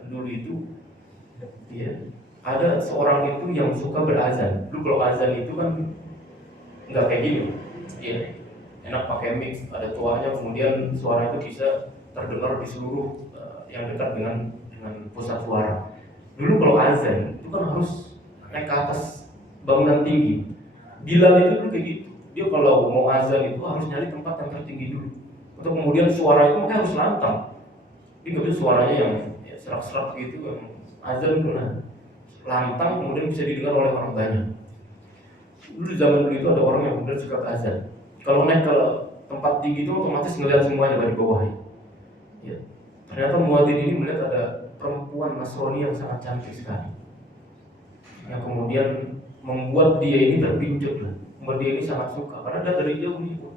dulu itu, ya, ada seorang itu yang suka berazan. Dulu kalau azan itu kan nggak kayak gini, ya, enak pakai mic, ada tuanya, kemudian suara itu bisa terdengar di seluruh yang dekat dengan pusat suara. Dulu kalau azan itu kan harus naik ke atas bangunan tinggi. Bilal itu dulu kayak gitu. Dia kalau mau azan itu harus nyari tempat yang tertinggi dulu. Untuk kemudian suara itu makanya harus lantang. Jadi nggak bisa suaranya yang ya, serak-serak gitu. Azan itu lantang, kemudian bisa didengar oleh orang banyak. Dulu zaman dulu itu ada orang yang kemudian suka azan. Kalau naik ke tempat tinggi itu otomatis ngelihat semuanya dari bawah. Ya. Ternyata muadzin ini melihat ada perempuan Nasrani yang sangat cantik sekali, yang kemudian membuat dia ini terpincut lah, membuat dia ini sangat suka karena dia dari jauh nih, kok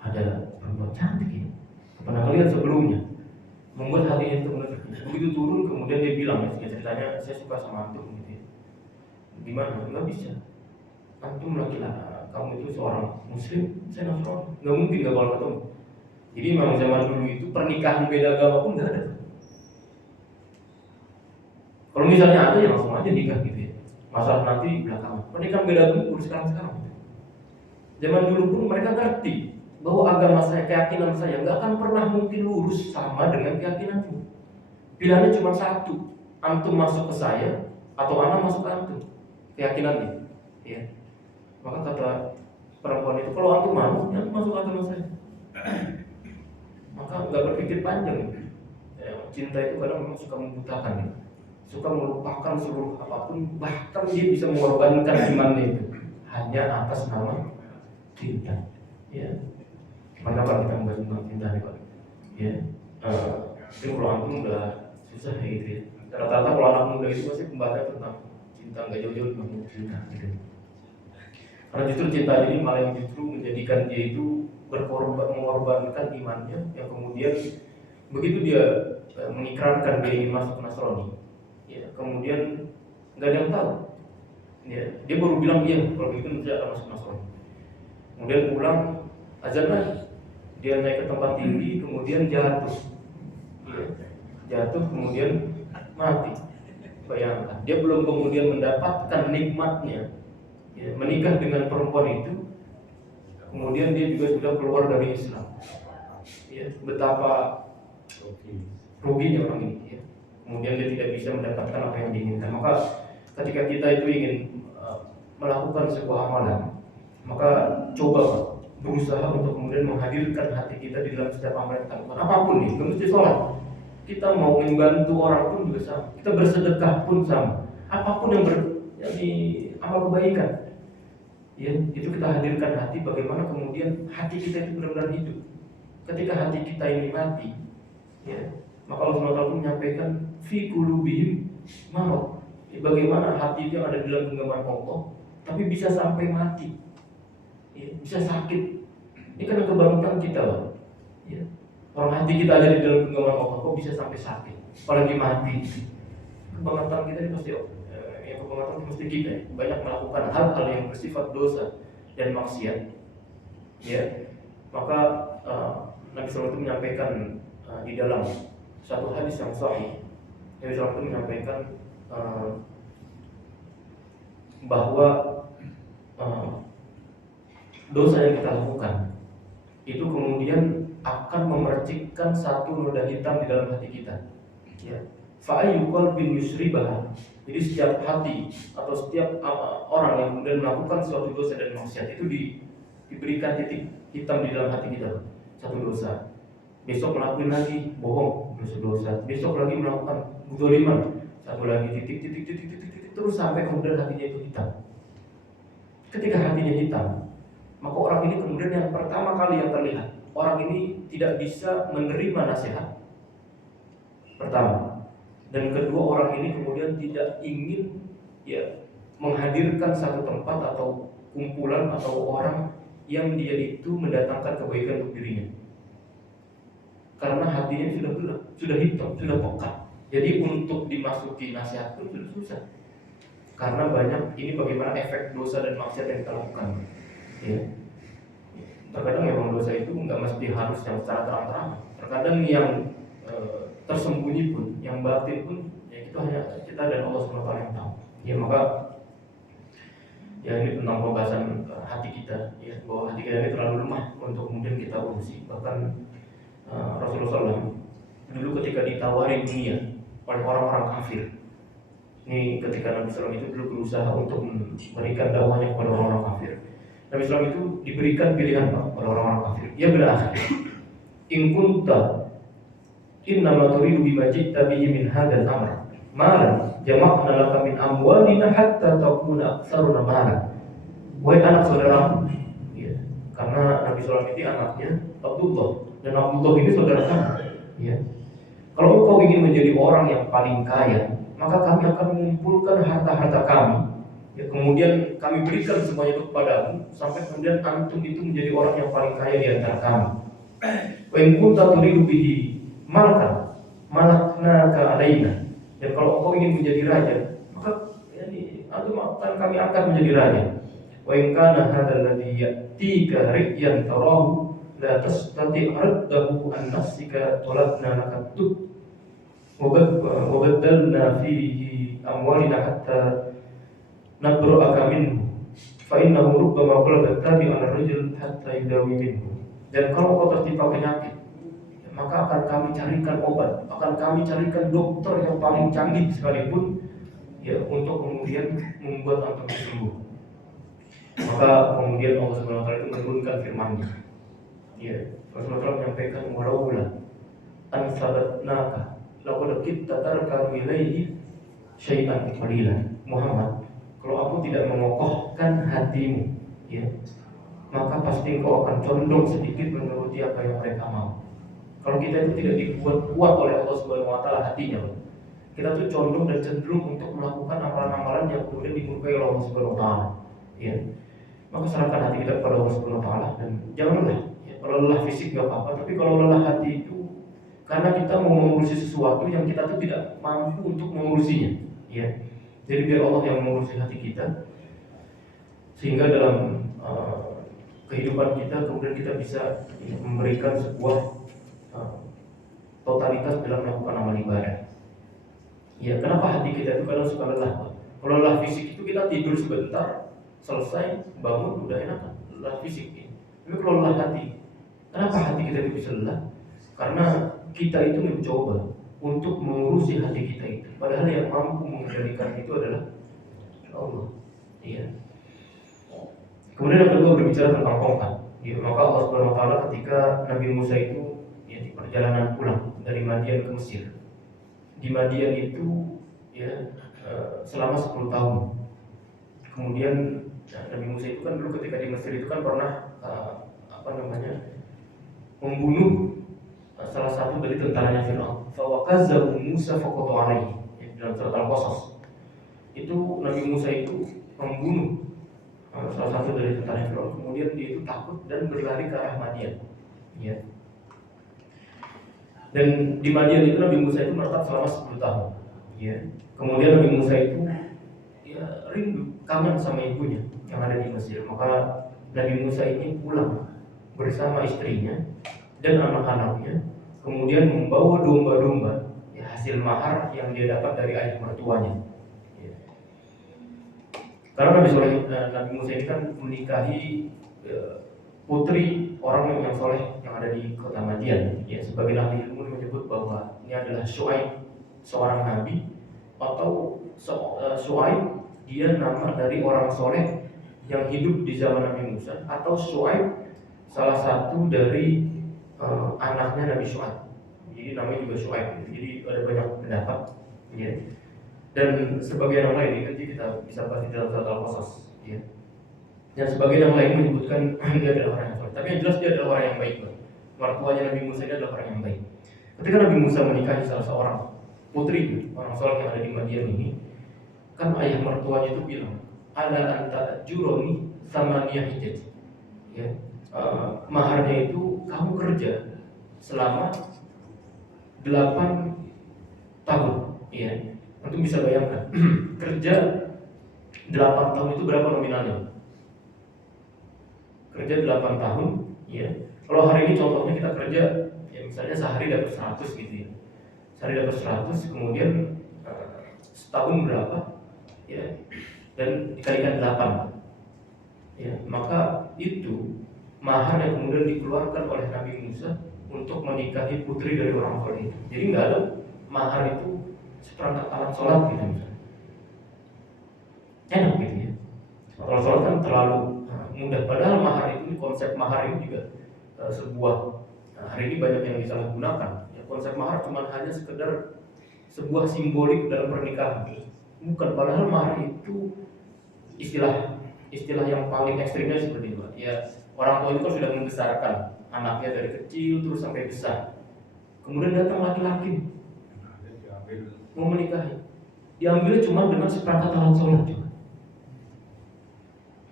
ada perempuan cantik ya, pernah lihat sebelumnya, membuat hatinya itu begitu turun. Kemudian dia bilang, ya ceritanya, saya suka sama antum gitu ya. Gimana? Nggak bisa, antum laki-laki, kamu itu seorang muslim, saya Nasrani, nggak mungkin nggak bakal ketemu. Jadi memang zaman dulu itu pernikahan beda agama pun nggak ada. Kalau misalnya ada ya langsung aja nikah gitu ya. Masalah nanti belakangan. Pernikahan beda agama udah sekarang. Zaman dulu pun mereka ngerti bahwa agama saya, keyakinan saya nggak akan pernah mungkin lurus sama dengan keyakinanmu. Pilihannya cuma satu, antum masuk ke saya atau anak masuk ke antum. Keyakinannya, ya. Maka kata perempuan itu, kalau antum mau, ya antum masuk agama saya. Maka nggak berpikir panjang. Ya, cinta itu kadang memang suka membutakan ya. Suka melupakan seluruh apapun, bahkan dia bisa mengorbankan imannya itu hanya atas nama cinta. Ya, kenapa kita membahas tentang cinta nih Pak? Ya, tapi kalau antum udah susah ya gitu ya. Rata-rata kalau anak muda itu pasti pembahasan tentang cinta, nggak jauh-jauh tentang cinta gitu. Karena justru cinta ini malah yang justru menjadikan dia itu mengorbankan imannya, yang kemudian begitu dia mengikrarkan dia ingin masuk Nasrani, ya, kemudian nggak ada yang tahu, ya, dia baru bilang iya kalau begitu nanti akan masuk Nasrani. Kemudian pulang azan lagi, dia naik ke tempat tinggi, kemudian jatuh, ya, jatuh kemudian mati. Bayangkan, dia belum kemudian mendapatkan nikmatnya, ya, menikah dengan perempuan itu, kemudian dia juga sudah keluar dari Islam. Ya, betapa ruginya orang ini. Ya. Kemudian dia tidak bisa mendapatkan apa yang diinginkan. Maka ketika kita itu ingin melakukan sebuah amalan, maka coba berusaha untuk kemudian menghadirkan hati kita di dalam setiap amalan kita lakukan. Apapun nih, nggak mesti sholat. Kita mau membantu orang pun juga sama. Kita bersedekah pun sama. Apapun yang jadi amal kebaikan, ya, itu kita hadirkan hati. Bagaimana kemudian hati kita itu benar-benar hidup. Ketika hati kita ini mati, ya, maka Allah SWT menyampaikan fi qulubihim marad. Bagaimana hati itu yang ada di dalam genggaman Allah, tapi bisa sampai mati, ya, bisa sakit. Ini kan kebangetan kita, Pak. Ya. Orang hati kita ada di dalam genggaman Allah, kok bisa sampai sakit, apalagi mati. Kebangetan kita ini pasti, yang kebangetan mesti kita banyak melakukan hal-hal yang bersifat dosa dan maksiat. Ya, maka Nabi SAW menyampaikan di dalam satu hadis yang sahih, Nabi SAW menyampaikan bahwa dosa yang kita lakukan itu kemudian akan memercikkan satu noda hitam di dalam hati kita. Ya. Fa'ayu qalbin yusribaha. Jadi setiap hati atau setiap orang yang kemudian melakukan suatu dosa dan maksiat itu diberikan titik hitam di dalam hati kita. Satu dosa. Besok melakukan lagi bohong, dosa. Besok lagi melakukan dzaliman, satu lagi titik terus sampai kemudian hatinya itu hitam. Ketika hatinya hitam, maka orang ini kemudian yang pertama kali yang terlihat, orang ini tidak bisa menerima nasihat. Pertama, dan kedua, orang ini kemudian tidak ingin, ya, menghadirkan satu tempat atau kumpulan atau orang yang dia itu mendatangkan kebaikan untuk dirinya. Karena hatinya sudah gelap, sudah hitam, sudah pekat. Jadi untuk dimasuki nasihat pun sudah susah. Karena banyak, ini bagaimana efek dosa dan maksiat yang kita lakukan. Ya. Terkadang memang dosa itu nggak mesti harus yang secara terang-terang. Terkadang yang tersembunyi pun, yang batin pun, ya itu hanya kita dan Allah SWT yang tahu. Ya maka ya ini tentang pembahasan hati kita, ya bahwa hati kita ini terlalu lemah untuk kemudian kita urusi. Bahkan Rasulullah SAW dulu ketika ditawari dunia oleh orang-orang kafir, ini ketika Nabi SAW itu dulu berusaha untuk memberikan dakwahnya kepada orang-orang kafir, Nabi SAW itu diberikan pilihan oleh orang-orang kafir. Dia berkata, in kunta innama turidu bima ji'ta bihi min hadzal amr malan jama'na laka min amwalina hatta takuna aktsaruna malan. Wahai anak saudaraku, ya, karena Nabi SAW itu anaknya Abdullah, dan Abdullah ini saudara kami, ya. Kalau engkau ingin menjadi orang yang paling kaya, maka kami akan mengumpulkan harta-harta kami, ya, kemudian kami berikan semuanya itu kepadamu, sampai kemudian antum itu menjadi orang yang paling kaya di antara kami. Wa in kunta turidu bihi malaknaka alaina. Dan kalau engkau ingin menjadi raja, maka antum akan kami angkat menjadi raja. Wa in kana hadzal ladzi ya'tika ri'yan tarahu la tastati' raddahu an nafsika talabna laka tub wa badalna fihi amwalina hatta nabra'aka minhu fa innahu rubbama qala tabi ar-rajul hatta yudawi minhu. Dan kalau kau tertimpa penyakit, maka akan kami carikan obat, akan kami carikan dokter yang paling canggih sekalipun, ya, untuk kemudian membuat antum sembuh. Maka kemudian Allah SWT itu menurunkan firman-Nya. Ya, Rasulullah menyampaikan walaula an sabatnaka laqad kitta tarkanu ilaihi syai'an qalilan. Muhammad, kalau aku tidak mengokohkan hatimu, ya, maka pasti engkau akan condong sedikit menuruti apa yang mereka mau. Kalau kita itu tidak dibuat kuat oleh Allah Subhanahu wa taala hatinya, kita tuh condong dan cenderung untuk melakukan amalan-amalan yang kemudian dimurkai oleh Allah Subhanahu wa taala. Ya. Maka serahkan hati kita kepada Allah Subhanahu wa taala dan jangan lelah. Ya, kalau lelah fisik enggak apa-apa, tapi kalau lelah hati itu karena kita mau mengurusi sesuatu yang kita tuh tidak mampu untuk mengurusinya. Ya. Jadi biar Allah yang mengurusi hati kita, sehingga dalam kehidupan kita kemudian kita bisa memberikan sebuah totalitas dalam melakukan amal ibadah. Ya, kenapa hati kita itu kadang suka lelah? Kalau lelah fisik itu kita tidur sebentar, selesai, bangun, udah enak kan? Lelah fisik ini. Tapi kalau lelah hati, kenapa hati kita itu bisa lelah? Karena kita itu mencoba untuk mengurusi hati kita itu, padahal yang mampu mengendalikan itu adalah Allah. Iya. Kemudian yang kedua berbicara tentang tongkat. Ya, maka Allah Subhanahu wa taala ketika Nabi Musa itu, ya, di perjalanan pulang dari Madian ke Mesir. Di Madian itu, ya, selama 10 tahun. Kemudian Nabi Musa itu kan dulu ketika di Mesir itu kan pernah membunuh salah satu dari tentaranya Fir'aun. Fa waqazahu Musa faqata alaihi. Dalam surat Al-Qasas. Itu Nabi Musa itu membunuh salah satu dari tentara Fir'aun. Kemudian dia itu takut dan berlari ke arah Madian. Ya. Dan di Madian itu Nabi Musa itu menetap selama 10 tahun. Ya. Kemudian Nabi Musa itu, ya, rindu, kangen sama ibunya yang ada di Mesir. Maka Nabi Musa ini pulang bersama istrinya dan anak-anaknya, kemudian membawa domba-domba, ya, hasil mahar yang dia dapat dari ayah mertuanya. Ya. Karena Nabi Musa ini kan menikahi putri orang yang soleh yang ada di kota Madian. Ya, sebagian ahli ilmu menyebut bahwa ini adalah Syuaib, seorang nabi, atau Syuaib dia nama dari orang soleh yang hidup di zaman Nabi Musa, atau Syuaib salah satu dari anaknya Nabi Syuaib. Jadi namanya juga Syuaib. Jadi ada banyak pendapat. Ya. Dan sebagian yang lain nanti kita bisa bahas di dalam surat Al-Qasas. Ya. Dan sebagian yang lain menyebutkan dia adalah orang yang soleh. Tapi yang jelas dia adalah orang yang baik. Mertuanya Nabi Musa ini adalah orang yang baik. Ketika Nabi Musa menikahi salah seorang putri, orang soleh yang ada di Madian ini, kan ayah mertuanya itu bilang, "Ala anta juroni sama hijaj." Ya. Maharnya itu kamu kerja selama 8 tahun. Ya. Antum bisa bayangkan kerja 8 tahun itu berapa nominalnya? Kerja 8 tahun, ya. Kalau hari ini contohnya kita kerja, ya, misalnya sehari dapat 100 gitu ya. sehari dapat 100, kemudian setahun berapa, ya, dan dikalikan 8, ya, maka itu mahar yang kemudian dikeluarkan oleh Nabi Musa untuk menikahi putri dari orang soleh itu. Jadi nggak ada mahar itu seperangkat alat sholat gitu misalnya. Enak gitu ya. Kalau sholat kan terlalu mudah. Padahal mahar itu, konsep mahar ini juga sebuah hari ini banyak yang disalahgunakan. Ya, konsep mahar cuma hanya sekedar sebuah simbolik dalam pernikahan. Bukan, padahal mahar itu istilah yang paling ekstrimnya seperti itu. Ya, orang tua itu kan sudah membesarkan anaknya dari kecil terus sampai besar. Kemudian datang laki-laki mau menikahi, diambil cuma dengan seperangkat alat sholat juga.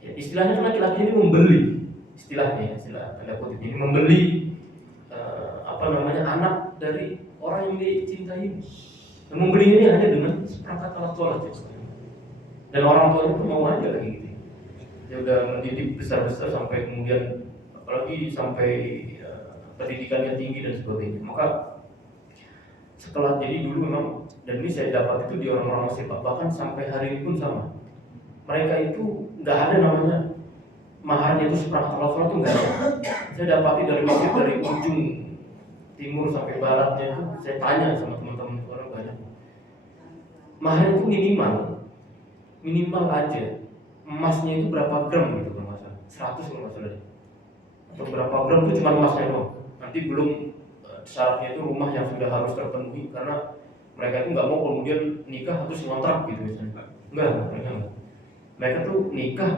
Ya, istilahnya laki-laki ini membeli, istilah tanda kutip ini membeli anak dari orang yang dicintai. Dan membeli ini hanya dengan seperangkat alat sholat ya. Dan orang tuanya pun mau aja lagi gitu. Dia udah mendidik besar-besar sampai kemudian apalagi sampai pendidikannya tinggi dan sebagainya. Maka setelah, jadi dulu memang, dan ini saya dapat itu di orang-orang Mesir, bahkan sampai hari ini pun sama. Mereka itu nggak ada namanya maharnya itu seperangkat alat sholat, itu nggak ada. Saya dapati dari Mesir, dari ujung timur sampai baratnya itu, saya tanya sama teman-teman orang banyak. Mahar itu minimal aja emasnya itu berapa gram gitu kalau nggak salah, 100 kalau nggak salah. Atau berapa gram itu cuma emasnya doang. Nanti belum syaratnya itu rumah yang sudah harus terpenuhi, karena mereka itu nggak mau kemudian nikah terus ngontrak gitu misalnya. Mereka tuh nikah,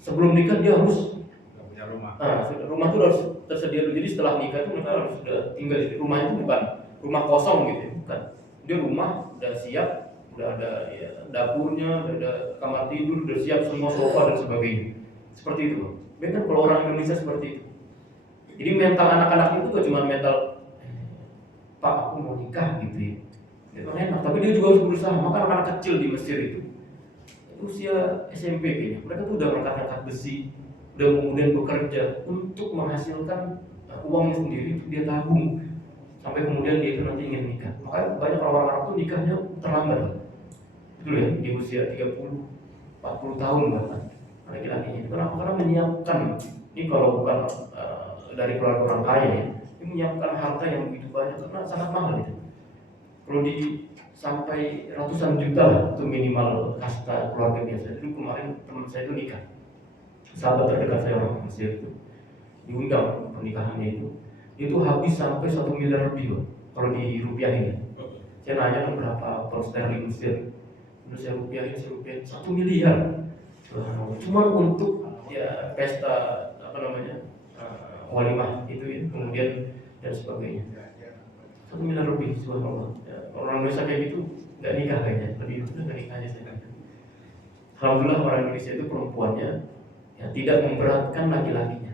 sebelum nikah dia harus punya rumah. Rumah itu harus tersedia dulu. Jadi setelah nikah itu mereka harus sudah tinggal di rumah. Itu bukan rumah kosong gitu, bukan. Dia rumah udah siap, udah ada ya, dapurnya, udah ada kamar tidur, udah siap semua, sofa dan sebagainya. Seperti itu. Bahkan kalau orang Indonesia seperti itu. Jadi mental anak-anak itu kan cuma mental Pak, aku mau nikah gitu ya. Itu enak, tapi dia juga harus berusaha. Maka anak-anak kecil di Mesir itu usia SMP kayaknya, mereka tuh udah angkat-angkat besi, udah kemudian bekerja untuk menghasilkan uangnya sendiri, itu dia tabung sampai kemudian dia itu nanti ingin nikah. Makanya banyak orang Arab tuh nikahnya terlambat dulu ya, di usia 30-40 tahun bahkan laki-lakinya. Kenapa? Karena menyiapkan, ini kalau bukan dari keluarga orang kaya ya, ini menyiapkan harta yang begitu banyak karena sangat mahal itu. Kalau di sampai ratusan juta lah, itu minimal kasta keluarga biasa. Dulu kemarin teman saya itu nikah, sahabat terdekat saya orang Mesir itu diundang pernikahannya itu habis sampai 1 miliar lebih loh kalau dirupiahin ya. Saya nanya berapa pound sterling Mesir, terus saya rupiahin 1 miliar. Cuma untuk ya pesta walimah itu ya, kemudian dan sebagainya. 1 miliar lebih, subhanallah. Ya, orang Indonesia kayak gitu nggak nikah kayaknya, lebih nggak nikah aja saya. Alhamdulillah orang Indonesia itu perempuannya ya, tidak memberatkan laki-lakinya.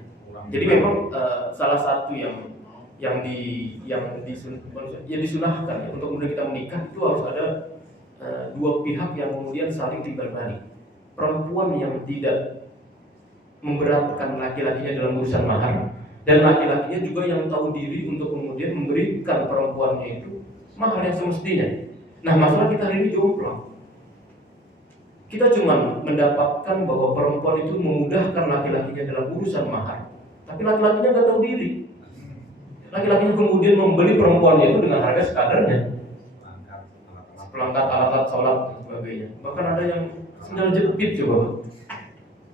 Jadi memang salah satu yang disunahkan ya, untuk kemudian kita menikah itu harus ada dua pihak yang kemudian saling timbal balik. Perempuan yang tidak memberatkan laki-lakinya dalam urusan mahar, dan laki-lakinya juga yang tahu diri untuk kemudian memberikan perempuannya itu mahar yang semestinya. Nah, masalah kita hari ini jomplang. Kita cuma mendapatkan bahwa perempuan itu memudahkan laki-lakinya dalam urusan mahar, tapi laki-lakinya nggak tahu diri. Laki-lakinya kemudian membeli perempuannya itu dengan harga sekadarnya, perangkat alat sholat dan sebagainya. Bahkan ada yang sendal jepit coba.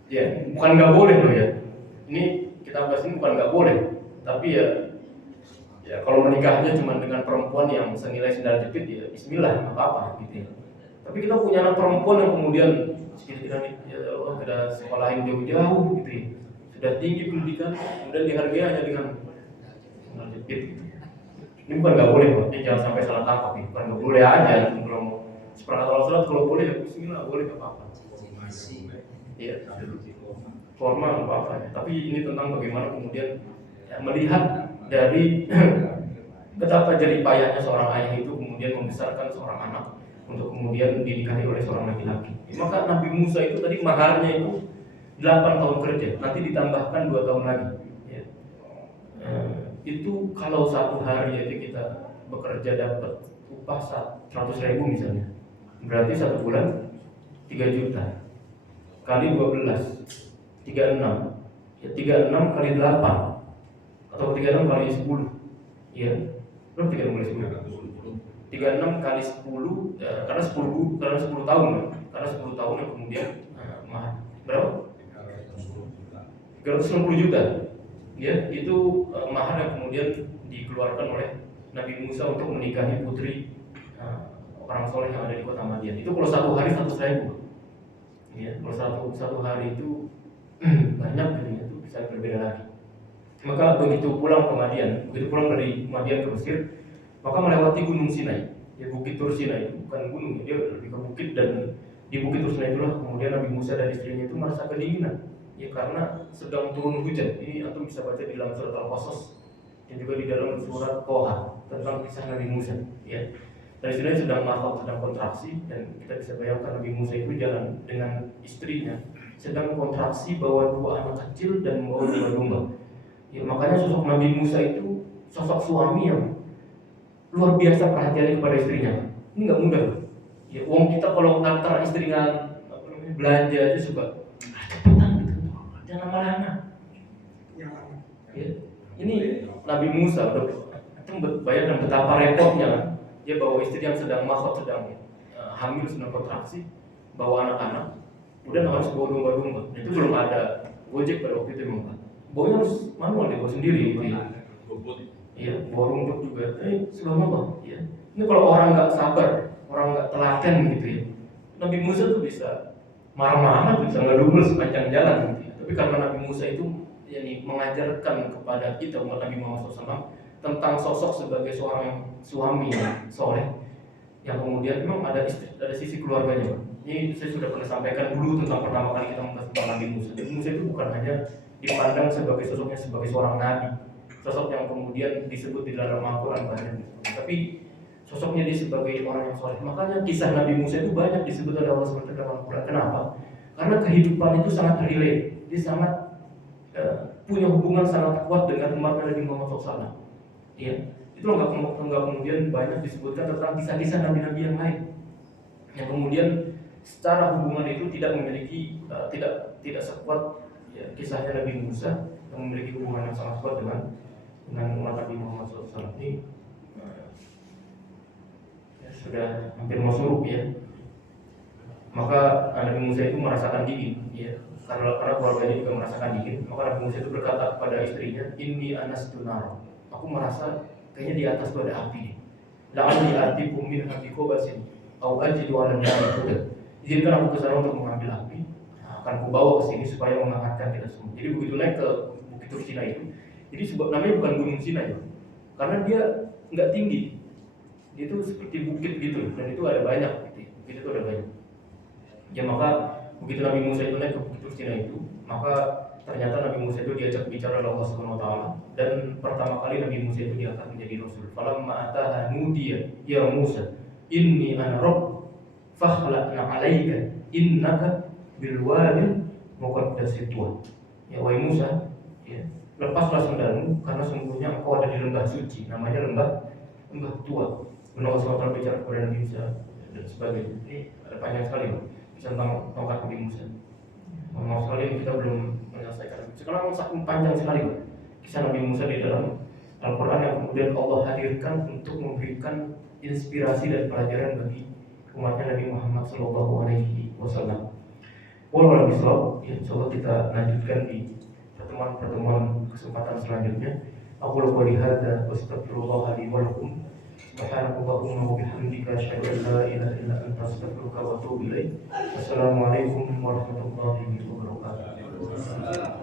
Ya, bukan nggak boleh loh ya. Ini kita bahas ini bukan nggak boleh, tapi ya kalau menikahnya cuma dengan perempuan yang senilai sendal jepit ya Bismillah, nggak apa-apa gitu ya. Tapi kita punya anak perempuan yang kemudian ya Allah, sudah sekolahin jauh-jauh gitu ya, sudah tinggi pendidikan, kemudian dihargai hanya dengan sendal jepit. Ini bukan nggak boleh, Pak. Ini jangan sampai salah tangkap nih. Bukan nggak boleh aja kalau mau seperangkat alat sholat, kalau boleh ya Bismillah, boleh nggak apa-apa. Iya, formal apa-apa. Tapi ini tentang bagaimana kemudian ya, melihat dari betapa jerih payahnya seorang ayah itu kemudian membesarkan seorang anak untuk kemudian dinikahi oleh seorang laki-laki. Maka Nabi Musa itu tadi maharnya itu 8 tahun kerja, nanti ditambahkan 2 tahun lagi. Ya. Itu kalau 1 hari aja kita bekerja dapat upah 100.000 misalnya, berarti 1 bulan 3 juta kali 12 36, ya 36 kali 8 atau 36 kali 10, ya berapa 36 kali 10? 36 kali 10, ya, karena 10 tahun kan? Karena 10 tahun yang kemudian berapa? 360 juta. Ya, itu mahar yang kemudian dikeluarkan oleh Nabi Musa untuk menikahi putri orang soleh yang ada di kota Madian. Itu kalau satu hari 100.000. Ya, kalau satu hari itu banyak gitu ya, itu bisa berbeda lagi. Maka begitu pulang ke Madian, begitu pulang dari Madian ke Mesir, maka melewati Gunung Sinai. Ya, Bukit Tur Sinai itu bukan gunung, dia lebih ke bukit, dan di Bukit Tur Sinai itulah kemudian Nabi Musa dan istrinya itu merasa kedinginan. Ya, karena sedang turun hujan. Ini antum bisa baca di dalam surat Al-Qasas dan juga di dalam surat Toha tentang kisah Nabi Musa. Ya, dan istilahnya sedang mahal, sedang kontraksi, dan kita bisa bayangkan Nabi Musa itu jalan dengan istrinya sedang kontraksi, bawa 2 anak kecil dan membawa 2 domba. Ya, makanya sosok Nabi Musa itu sosok suami yang luar biasa perhatiannya kepada istrinya. Ini nggak mudah. Ya, uang kita kalau ngantar istrinya belanja aja suka cepetan gitu, jangan lama-lama. Ya, ini Nabi Musa, itu bayangkan betapa repotnya kan. Dia bawa istri yang sedang mahal, sedang hamil, sedang kontraksi, bawa anak-anak, kemudian harus bawa domba-domba. Itu belum ada Gojek pada waktu itu memang. Bawanya harus manual, dia bawa sendiri gitu ya. Iya, bawa rumput juga. Subhanallah. Ya. Ini kalau orang nggak sabar, orang nggak telaten gitu ya, Nabi Musa tuh bisa marah-marah, bisa ngedumel sepanjang jalan gitu ya. Tapi karena Nabi Musa itu yani mengajarkan kepada kita umat Nabi Muhammad SAW tentang sosok sebagai seorang suami yang soleh, yang kemudian memang ada sisi keluarganya. Ini saya sudah pernah sampaikan dulu tentang pertama kali kita membahas tentang Nabi Musa. Nabi Musa itu bukan hanya dipandang sebagai sosoknya sebagai seorang nabi, sosok yang kemudian disebut di dalam Al-Quran banyak, tapi sosoknya dia sebagai orang yang soleh. Makanya kisah Nabi Musa itu banyak disebut oleh Allah SWT dalam Al-Quran. Kenapa? Karena kehidupan itu sangat relate, dia sangat punya hubungan sangat kuat dengan umat Nabi Muhammad SAW. Ya, itu enggak kemudian banyak disebutkan tentang kisah-kisah nabi-nabi yang lain, yang kemudian secara hubungan itu tidak memiliki tidak sekuat ya, kisahnya Nabi Musa yang memiliki hubungan yang sangat kuat dengan umat Nabi Muhammad SAW. Ini ya, sudah hampir mau suruh ya. Maka Nabi Musa itu merasakan dingin, ya. Karena keluarganya juga merasakan dingin. Maka Nabi Musa itu berkata kepada istrinya, "Inni anastu nar." Aku merasa kayaknya di atas itu ada api nih. La'alli atikum min habiqabasin au ajidu 'ala an-nar. Izinkan aku ke sana untuk mengambil api. Akan aku bawa ke sini supaya menghangatkan kita semua. Jadi begitu naik ke Bukit Tur Sinai itu, jadi namanya bukan Gunung Sinai, karena dia nggak tinggi. Dia itu seperti bukit gitu, dan itu ada banyak gitu. Bukit itu ada banyak. Ya, maka begitu Nabi Musa itu naik ke Bukit Tur Sinai itu, maka ternyata Nabi Musa itu diajak bicara oleh Allah Subhanahu wa taala, dan pertama kali Nabi Musa itu diangkat menjadi rasul. Falamma ataha nudiya ya Musa inni ana rabb fakhla'na 'alaika innaka bil wadil muqaddasit tuwa. Ya wahai Musa, ya, lepaslah sandalmu karena sungguhnya engkau ada di lembah suci, namanya lembah tua. Allah SWT bicara kepada Nabi Musa dan sebagainya. Ini ada panjang sekali bisa tentang tongkat Nabi Musa. Maaf sekali kita belum menyelesaikan. Sekarang sangat panjang sekali kisah Nabi Musa di dalam Al-Quran yang kemudian Allah hadirkan untuk memberikan inspirasi dan pelajaran bagi umatnya Nabi Muhammad SAW. Walau bisawab, insyaallah kita lanjutkan di pertemuan kesempatan selanjutnya. Aku qouli hadza wa astaghfirullah li wa lakum. Subhanakallahumma wa bihamdika asyhadu an la ilaha illa anta astaghfiruka wa atubu ilaik. Wassalamualaikum warahmatullahi wabarakatuh.